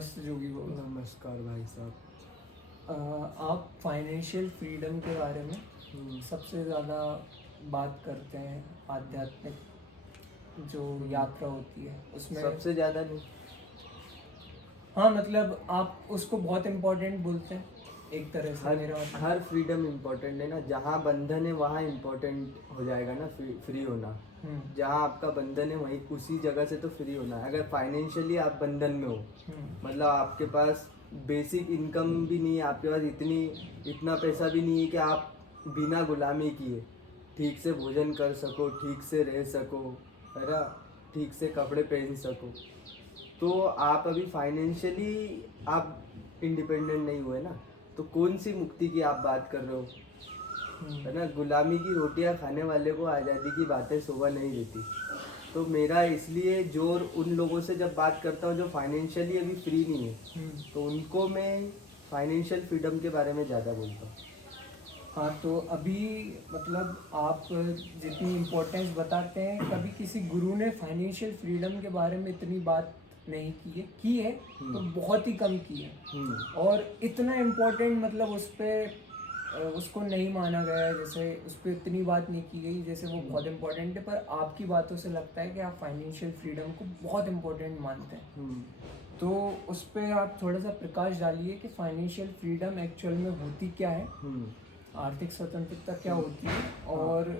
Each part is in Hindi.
नमस्ते जोगी बाबा। नमस्कार भाई साहब। आप फाइनेंशियल फ्रीडम के बारे में सबसे ज़्यादा बात करते हैं, आध्यात्मिक जो यात्रा होती है उसमें सबसे ज़्यादा नहीं, हाँ मतलब आप उसको बहुत इम्पोर्टेंट बोलते हैं एक तरह से। मेरा मतलब हर फ्रीडम इम्पोर्टेंट है ना। जहाँ बंधन है वहाँ इम्पोर्टेंट हो जाएगा ना फ्री होना। जहाँ आपका बंधन है वहीं उसी जगह से तो फ्री होना है। अगर फाइनेंशियली आप बंधन में हो, मतलब आपके पास बेसिक इनकम भी नहीं है, आपके पास इतना पैसा भी नहीं है कि आप बिना गुलामी किए ठीक से भोजन कर सको, ठीक से रह सको, है ना, ठीक से कपड़े पहन सको, तो आप अभी फाइनेंशियली आप इंडिपेंडेंट नहीं हुए ना। तो कौन सी मुक्ति की आप बात कर रहे हो, है ना। गुलामी की रोटियां खाने वाले को आज़ादी की बातें शोभा नहीं देती। तो मेरा इसलिए जोर उन लोगों से जब बात करता हूँ जो फाइनेंशियली अभी फ्री नहीं है, तो उनको मैं फाइनेंशियल फ्रीडम के बारे में ज़्यादा बोलता हूँ। हाँ, तो अभी मतलब आप जितनी इम्पोर्टेंस बताते हैं, कभी किसी गुरु ने फाइनेंशियल फ्रीडम के बारे में इतनी बात नहीं की है तो बहुत ही कम की है। और इतना इम्पोर्टेंट मतलब उसको नहीं माना गया है, जैसे उस पर इतनी बात नहीं की गई जैसे वो बहुत इम्पोर्टेंट है। पर आपकी बातों से लगता है कि आप फाइनेंशियल फ्रीडम को बहुत इम्पोर्टेंट मानते हैं। तो उस पर आप थोड़ा सा प्रकाश डालिए कि फाइनेंशियल फ्रीडम एक्चुअल में होती क्या है, आर्थिक स्वतंत्रता क्या होती है और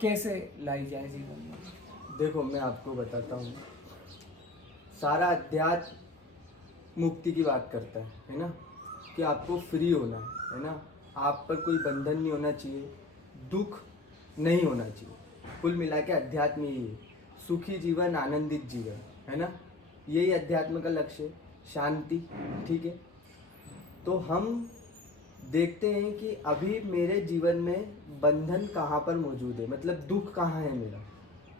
कैसे लाई जाए जीवन में। देखो मैं आपको बताता हूँ, सारा अध्यात्म मुक्ति की बात करता है ना, कि आपको फ्री होना है ना। आप पर कोई बंधन नहीं होना चाहिए, दुख नहीं होना चाहिए। कुल मिला के अध्यात्म यही है, सुखी जीवन, आनंदित जीवन, है ना। यही अध्यात्म का लक्ष्य है, शांति। ठीक है, तो हम देखते हैं कि अभी मेरे जीवन में बंधन कहाँ पर मौजूद है, मतलब दुख कहाँ है मेरा।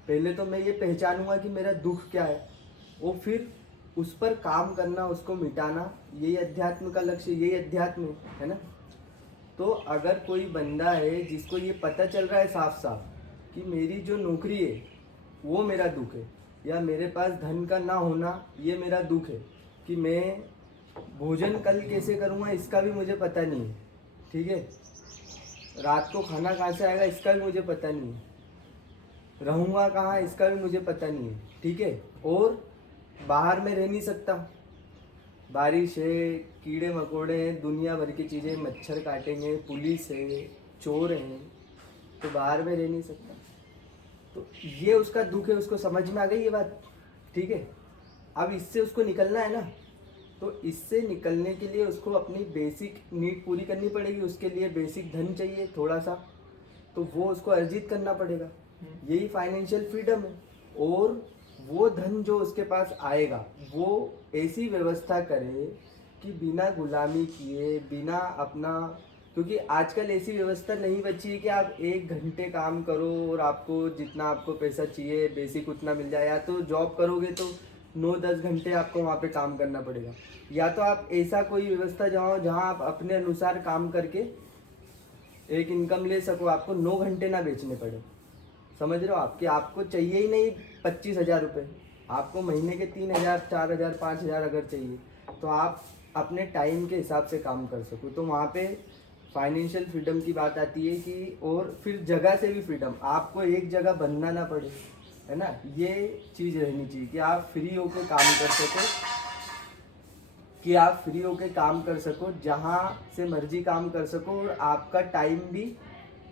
पहले तो मैं ये पहचानूंगा कि मेरा दुख क्या है, और फिर उस पर काम करना, उसको मिटाना, यही अध्यात्म का लक्ष्य, यही अध्यात्म है ना। तो अगर कोई बंदा है जिसको ये पता चल रहा है साफ साफ कि मेरी जो नौकरी है वो मेरा दुख है, या मेरे पास धन का ना होना ये मेरा दुख है, कि मैं भोजन कल कैसे करूँगा इसका भी मुझे पता नहीं है, ठीक है, रात को खाना कहाँ से आएगा इसका भी मुझे पता नहीं है, रहूँगा कहाँ इसका भी मुझे पता नहीं है, ठीक है, और बाहर में रह नहीं सकता, बारिश है, कीड़े मकोड़े हैं, दुनिया भर की चीज़ें, मच्छर काटेंगे, पुलिस है, चोर हैं, तो बाहर में रह नहीं सकता। तो ये उसका दुख है, उसको समझ में आ गई ये बात, ठीक है। अब इससे उसको निकलना है ना, तो इससे निकलने के लिए उसको अपनी बेसिक नीड पूरी करनी पड़ेगी। उसके लिए बेसिक धन चाहिए थोड़ा सा, तो वो उसको अर्जित करना पड़ेगा। यही फाइनेंशियल फ्रीडम है। और वो धन जो उसके पास आएगा वो ऐसी व्यवस्था करे कि बिना गुलामी किए, बिना अपना, क्योंकि आजकल ऐसी व्यवस्था नहीं बची है कि आप 1 घंटे काम करो और आपको जितना आपको पैसा चाहिए बेसिक उतना मिल जाए। या तो जॉब करोगे तो 9-10 घंटे आपको वहाँ पे काम करना पड़ेगा, या तो आप ऐसा कोई व्यवस्था जहाँ आप अपने अनुसार काम करके एक इनकम ले सको, आपको 9 घंटे ना बेचने पड़े। समझ रहे हो आप, कि आपको चाहिए ही नहीं 25,000 रुपये, आपको महीने के 3,000, 4,000, 5,000 अगर चाहिए, तो आप अपने टाइम के हिसाब से काम कर सको। तो वहाँ पे फाइनेंशियल फ्रीडम की बात आती है कि, और फिर जगह से भी फ्रीडम, आपको एक जगह बंधना ना पड़े, है ना। ये चीज़ रहनी चाहिए कि आप फ्री होकर काम कर सको, कि आप फ्री होकर काम कर सको, जहाँ से मर्जी काम कर सको, और आपका टाइम भी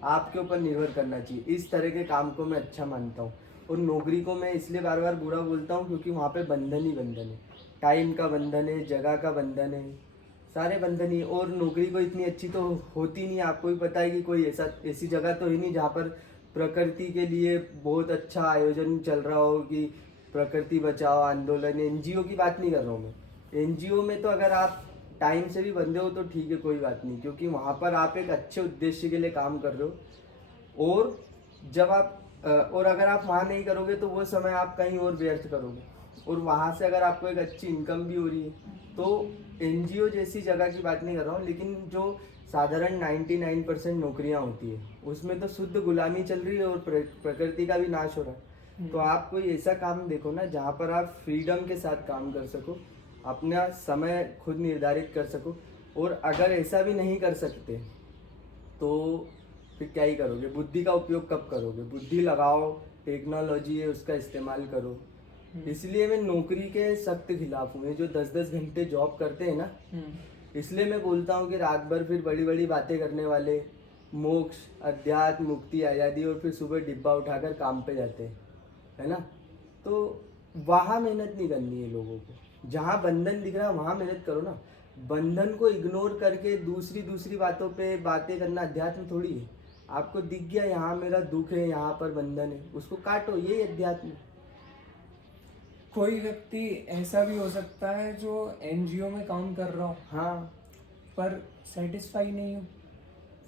आपके ऊपर निर्भर करना चाहिए। इस तरह के काम को मैं अच्छा मानता हूँ। और नौकरी को मैं इसलिए बार बार बुरा बोलता हूँ क्योंकि वहाँ पे बंधन ही बंधन है, टाइम का बंधन है, जगह का बंधन है, सारे बंधन ही। और नौकरी को इतनी अच्छी तो होती नहीं, आपको भी पता है कि कोई ऐसी जगह तो है नहीं जहाँ पर प्रकृति के लिए बहुत अच्छा आयोजन चल रहा हो, कि प्रकृति बचाओ आंदोलन। NGO की बात नहीं कर रहा हूँ मैं, NGO में तो अगर आप टाइम से भी बंधे हो तो ठीक है, कोई बात नहीं, क्योंकि वहाँ पर आप एक अच्छे उद्देश्य के लिए काम कर रहे हो। और जब आप और अगर आप वहाँ नहीं करोगे तो वो समय आप कहीं और व्यर्थ करोगे, और वहाँ से अगर आपको एक अच्छी इनकम भी हो रही है, तो NGO जैसी जगह की बात नहीं कर रहा हूँ, लेकिन जो साधारण 99% नौकरियाँ होती है उसमें तो शुद्ध गुलामी चल रही है और प्रकृति का भी नाश हो रहा है। तो आप कोई ऐसा काम देखो ना जहाँ पर आप फ्रीडम के साथ काम कर सको, अपना समय खुद निर्धारित कर सको। और अगर ऐसा भी नहीं कर सकते तो फिर क्या ही करोगे, बुद्धि का उपयोग कब करोगे, बुद्धि लगाओ, टेक्नोलॉजी है उसका इस्तेमाल करो। इसलिए मैं नौकरी के सख्त खिलाफ हूँ। ये जो 10-10 घंटे जॉब करते हैं ना, इसलिए मैं बोलता हूँ कि रात भर फिर बड़ी बड़ी बातें करने वाले मोक्ष, अध्यात्म, मुक्ति, आज़ादी, और फिर सुबह डिब्बा उठाकर काम पे जाते हैं, है ना। तो वहाँ मेहनत नहीं करनी है लोगों को। जहाँ बंधन दिख रहा है वहाँ मेहनत करो ना। बंधन को इग्नोर करके दूसरी बातों पे बातें करना अध्यात्म थोड़ी है। आपको दिख गया यहाँ मेरा दुख है, यहाँ पर बंधन है, उसको काटो, यही अध्यात्म है। कोई व्यक्ति ऐसा भी हो सकता है जो एनजीओ में काम कर रहा हो, हाँ, पर सेटिस्फाई नहीं हो।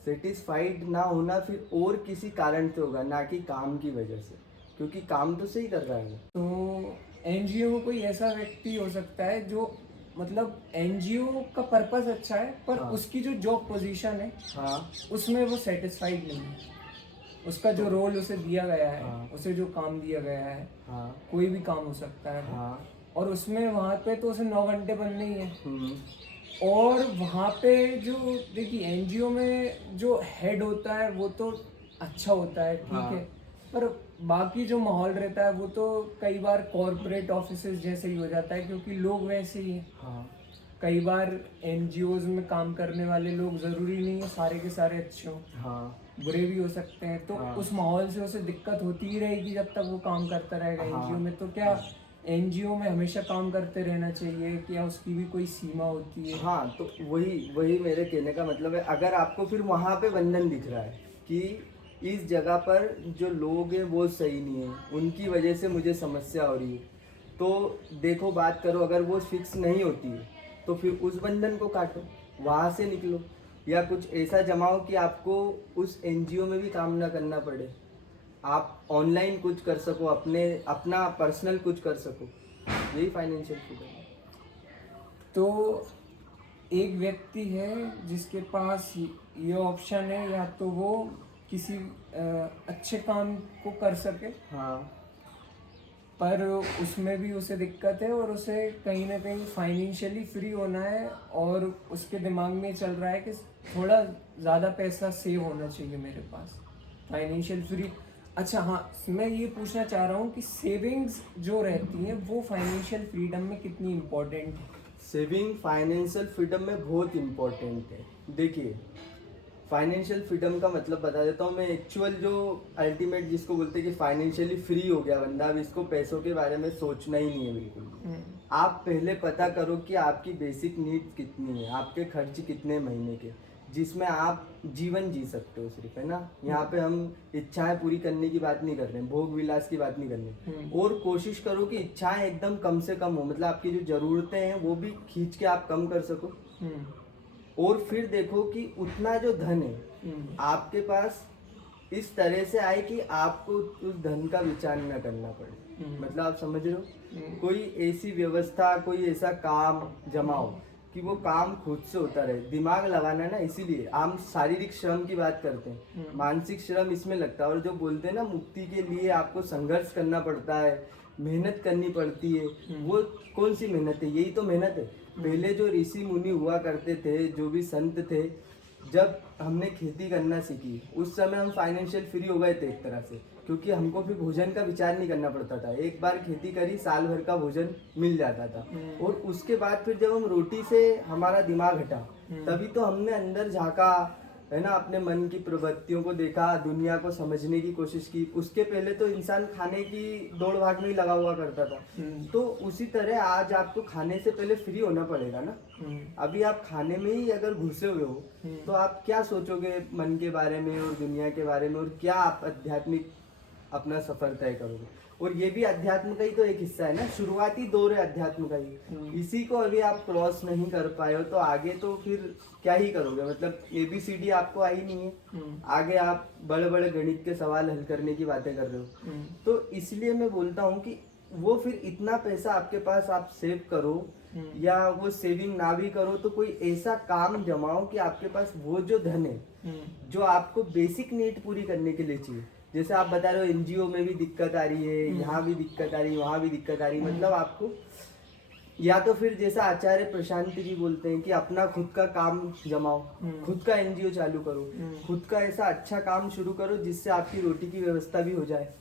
सेटिस्फाइड ना होना फिर और किसी कारण से होगा, ना कि काम की वजह से, क्योंकि काम तो सही कर रहा है वो। तो एनजीओ में कोई ऐसा व्यक्ति हो सकता है जो मतलब एनजीओ का पर्पस अच्छा है, पर हाँ। उसकी जो जॉब पोजीशन है हाँ उसमें वो सेटिस्फाइड नहीं है। उसका जो रोल उसे दिया गया है, हाँ। उसे जो काम दिया गया है, हाँ कोई भी काम हो सकता है वो, हाँ। और उसमें वहाँ पे तो उसे 9 घंटे बनने ही है। हम्म, और वहाँ पे जो देखिए एनजीओ में जो हेड होता है वो तो अच्छा होता है, ठीक हाँ। है, पर बाकी जो माहौल रहता है वो तो कई बार कॉरपोरेट ऑफिसेज जैसे ही हो जाता है, क्योंकि लोग वैसे ही हैं। हाँ कई बार एनजीओज में काम करने वाले लोग ज़रूरी नहीं है सारे के सारे अच्छे हों, हाँ बुरे भी हो सकते हैं। तो हाँ। उस माहौल से उसे दिक्कत होती ही रहेगी जब तक वो काम करता रहेगा हाँ। एनजीओ में। तो क्या एनजीओ में हमेशा काम करते रहना चाहिए, क्या उसकी भी कोई सीमा होती है? हाँ, तो वही मेरे कहने का मतलब है। अगर आपको फिर वहाँ पे बंधन दिख रहा है कि इस जगह पर जो लोग हैं वो सही नहीं है, उनकी वजह से मुझे समस्या हो रही है, तो देखो बात करो। अगर वो फिक्स नहीं होती है तो फिर उस बंधन को काटो, वहाँ से निकलो, या कुछ ऐसा जमाओ कि आपको उस एनजीओ में भी काम ना करना पड़े, आप ऑनलाइन कुछ कर सको, अपना पर्सनल कुछ कर सको। यही फाइनेंशियल फ्रीडम है। तो एक व्यक्ति है जिसके पास ये ऑप्शन है, या तो वो किसी अच्छे काम को कर सके, हाँ पर उसमें भी उसे दिक्कत है, और उसे कहीं ना कहीं फाइनेंशियली फ्री होना है, और उसके दिमाग में चल रहा है कि थोड़ा ज़्यादा पैसा सेव होना चाहिए मेरे पास, फाइनेंशियल फ्री। अच्छा हाँ, मैं ये पूछना चाह रहा हूँ कि सेविंग्स जो रहती हैं वो फाइनेंशियल फ्रीडम में कितनी इम्पोर्टेंट है? सेविंग फाइनेंशियल फ्रीडम में बहुत इम्पोर्टेंट है। देखिए, फाइनेंशियल फ्रीडम का मतलब बता देता हूँ मैं। एक्चुअल जो अल्टीमेट जिसको बोलते हैं कि फाइनेंशियली फ्री हो गया बंदा, अब इसको पैसों के बारे में सोचना ही नहीं है बिल्कुल भी। आप पहले पता करो कि आपकी बेसिक नीड्स कितनी है, आपके खर्च कितने महीने के, जिसमें आप जीवन जी सकते हो सिर्फ, है ना। यहाँ पे हम इच्छाएं पूरी करने की बात नहीं कर रहे हैं, भोग विलास की बात नहीं कर रहे। और कोशिश करो कि इच्छाएं एकदम कम से कम हो, मतलब आपकी जो जरूरतें हैं वो भी खींच के आप कम कर सको। और फिर देखो कि उतना जो धन है आपके पास इस तरह से आए कि आपको उस धन का विचार न करना पड़े। मतलब आप समझ रहे हो, कोई ऐसी व्यवस्था, कोई ऐसा काम जमाओ कि वो काम खुद से होता रहे। दिमाग लगाना ना, इसीलिए हम शारीरिक श्रम की बात करते हैं, मानसिक श्रम इसमें लगता है। और जो बोलते हैं ना मुक्ति के लिए आपको संघर्ष करना पड़ता है, मेहनत करनी पड़ती है, वो कौन सी मेहनत है? यही तो मेहनत है। पहले जो ऋषि मुनि हुआ करते थे, जो भी संत थे, जब हमने खेती करना सीखी उस समय हम फाइनेंशियल फ्री हो गए थे एक तरह से, क्योंकि हमको फिर भोजन का विचार नहीं करना पड़ता था। एक बार खेती करी, साल भर का भोजन मिल जाता था। और उसके बाद फिर जब हम रोटी से हमारा दिमाग हटा, तभी तो हमने अंदर झांका, है ना, अपने मन की प्रवृत्तियों को देखा, दुनिया को समझने की कोशिश की। उसके पहले तो इंसान खाने की दौड़ भाग में ही लगा हुआ करता था। तो उसी तरह आज आपको खाने से पहले फ्री होना पड़ेगा ना। अभी आप खाने में ही अगर घुसे हुए हो तो आप क्या सोचोगे मन के बारे में और दुनिया के बारे में, और क्या आप आध्यात्मिक अपना सफर तय करोगे? और ये भी अध्यात्म का ही तो एक हिस्सा है ना, शुरुआती दौर है अध्यात्म का ही। इसी को अभी आप क्रॉस नहीं कर पाए हो तो आगे तो फिर क्या ही करोगे? मतलब ABCD आपको आई नहीं है, आगे आप बड़े बड़े गणित के सवाल हल करने की बातें कर रहे हो। तो इसलिए मैं बोलता हूँ कि वो फिर इतना पैसा आपके पास आप सेव करो, या वो सेविंग ना भी करो तो कोई ऐसा काम जमाओ कि आपके पास वो जो धन है जो आपको बेसिक नीड पूरी करने के लिए चाहिए। जैसे आप बता रहे हो एनजीओ में भी दिक्कत आ रही है, यहाँ भी दिक्कत आ रही है, वहाँ भी दिक्कत आ रही है, मतलब आपको या तो फिर जैसा आचार्य प्रशांत जी बोलते हैं कि अपना खुद का काम जमाओ, खुद का एनजीओ चालू करो, खुद का ऐसा अच्छा काम शुरू करो जिससे आपकी रोटी की व्यवस्था भी हो जाए।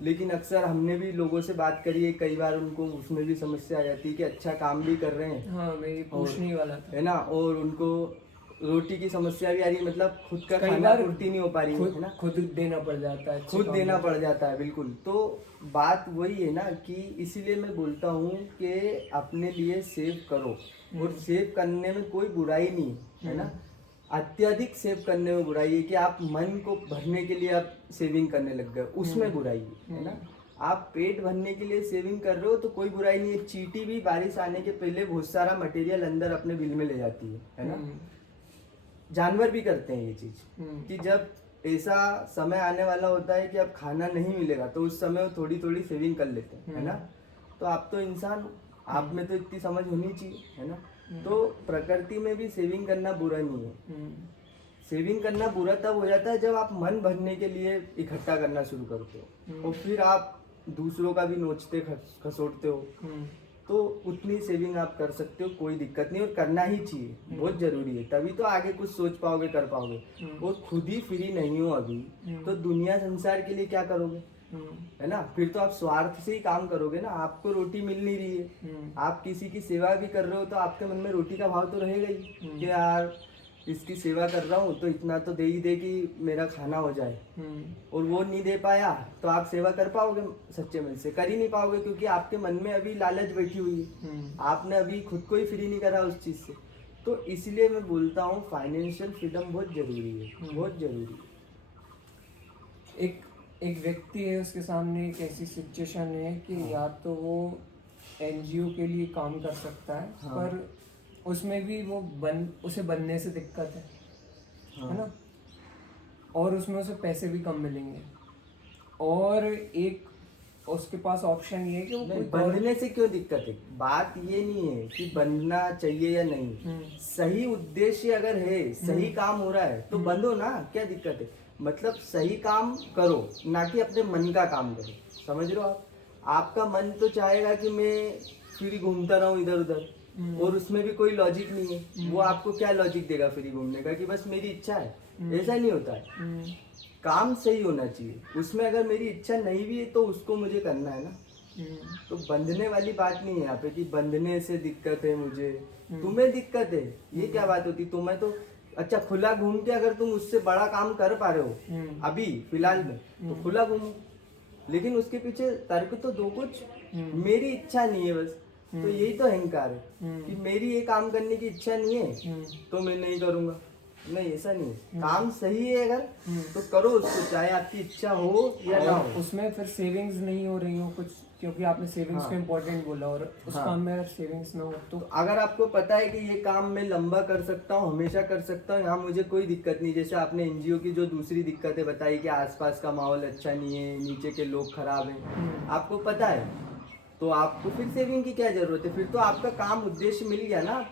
लेकिन अक्सर हमने भी लोगों से बात करी है, कई बार उनको उसमें भी समस्या आ जाती है कि अच्छा काम भी कर रहे हैं, हाँ मैं ये पूछने ही वाला था, है ना, और उनको रोटी की समस्या भी आ रही है, मतलब खुद का कई खाना बार पूर्ति नहीं हो पा रही है ना, खुद देना पड़ जाता है, खुद देना पड़ जाता है, बिल्कुल। तो बात वही है ना कि इसीलिए मैं बोलता हूँ कि अपने लिए सेव करो, और सेव करने में कोई बुराई नहीं है ना। अत्यधिक सेव करने में बुराई है कि आप मन को भरने के लिए आप सेविंग करने लग गए, उसमें बुराई है ना। आप पेट भरने के लिए सेविंग कर रहे हो तो कोई बुराई नहीं है। चींटी भी बारिश आने के पहले बहुत सारा मटेरियल अंदर अपने बिल में ले जाती है ना। जानवर भी करते हैं ये चीज कि जब ऐसा समय आने वाला होता है कि अब खाना नहीं मिलेगा तो उस समय वो थोड़ी थोड़ी सेविंग कर लेते हैं, है ना। तो आप तो इंसान, आप में तो इतनी समझ होनी चाहिए, है ना। तो प्रकृति में भी सेविंग करना बुरा नहीं है। सेविंग करना बुरा तब हो जाता है जब आप मन भरने के लिए इकट्ठा करना शुरू करते हो और फिर आप दूसरों का भी नोचते खसोटते हो, तो उतनी सेविंग आप कर सकते हो, कोई दिक्कत नहीं, और करना ही चाहिए, बहुत जरूरी है। तभी तो आगे कुछ सोच पाओगे, कर पाओगे। और खुद ही फ्री नहीं हो अभी तो दुनिया संसार के लिए क्या करोगे, है ना। फिर तो आप स्वार्थ से ही काम करोगे ना। आपको रोटी मिल नहीं रही है, आप किसी की सेवा भी कर रहे हो तो आपके मन में रोटी का भाव तो रहेगा ही कि यार इसकी सेवा कर रहा हूँ तो इतना तो दे ही दे कि मेरा खाना हो जाए। और वो नहीं दे पाया तो आप सेवा कर पाओगे, सच्चे मन से कर ही नहीं पाओगे, क्योंकि आपके मन में अभी लालच बैठी हुई है, आपने अभी खुद को ही फ्री नहीं करा उस चीज से। तो इसलिए मैं बोलता हूँ फाइनेंशियल फ्रीडम बहुत जरूरी है, बहुत जरूरी है। एक व्यक्ति है, उसके सामने एक ऐसी सिचुएशन है कि या तो वो एनजीओ के लिए काम कर सकता है, पर उसमें भी वो उसे बनने से दिक्कत है ना, और उसमें उसे पैसे भी कम मिलेंगे, और एक उसके पास ऑप्शन ये है कि वो कोई बनने से क्यों दिक्कत है। बात ये नहीं है कि बनना चाहिए या नहीं, सही उद्देश्य अगर है, सही काम हो रहा है तो बंदो ना, क्या दिक्कत है। मतलब सही काम करो, ना कि अपने मन का काम करो, समझ रहे हो आप। आपका मन तो चाहेगा कि मैं फ्री घूमता रहूं इधर उधर, और उसमें भी कोई लॉजिक नहीं है। वो आपको क्या लॉजिक देगा फ्री घूमने का कि बस मेरी इच्छा है, ऐसा नहीं होता है। काम सही होना चाहिए, उसमें अगर मेरी इच्छा नहीं भी है तो उसको मुझे करना है ना। तो बंधने वाली बात नहीं है यहाँ पे कि बंधने से दिक्कत है मुझे, तुम्हें दिक्कत है, ये क्या बात होती। तुम्हें तो अच्छा खुला घूम के अगर तुम उससे बड़ा काम कर पा रहे हो अभी फिलहाल में, तो खुला घूमो, लेकिन उसके पीछे तर्क तो दो कुछ। मेरी इच्छा नहीं है बस, तो यही तो अहंकार है कि मेरी ये काम करने की इच्छा नहीं है तो मैं नहीं करूंगा। नहीं, ऐसा नहीं है। काम सही है अगर तो करो उसको, चाहे आपकी इच्छा हो या ना हो। उसमें फिर सेविंग्स नहीं हो रही हो कुछ, क्योंकि आपने सेविंग्स को इम्पोर्टेंट बोला, और उस काम में अगर सेविंग्स ना हो तो अगर आपको पता है कि ये काम मैं लंबा कर सकता हूँ, हमेशा कर सकता हूँ, यहाँ मुझे कोई दिक्कत नहीं। जैसे आपने एनजीओ की जो दूसरी दिक्कतें बताई कि आसपास का माहौल अच्छा नहीं है, नीचे के लोग खराब हैं, आपको पता है, तो आपको फिर सेविंग की क्या जरूरत है। फिर तो आपका काम उद्देश्य मिल गया ना,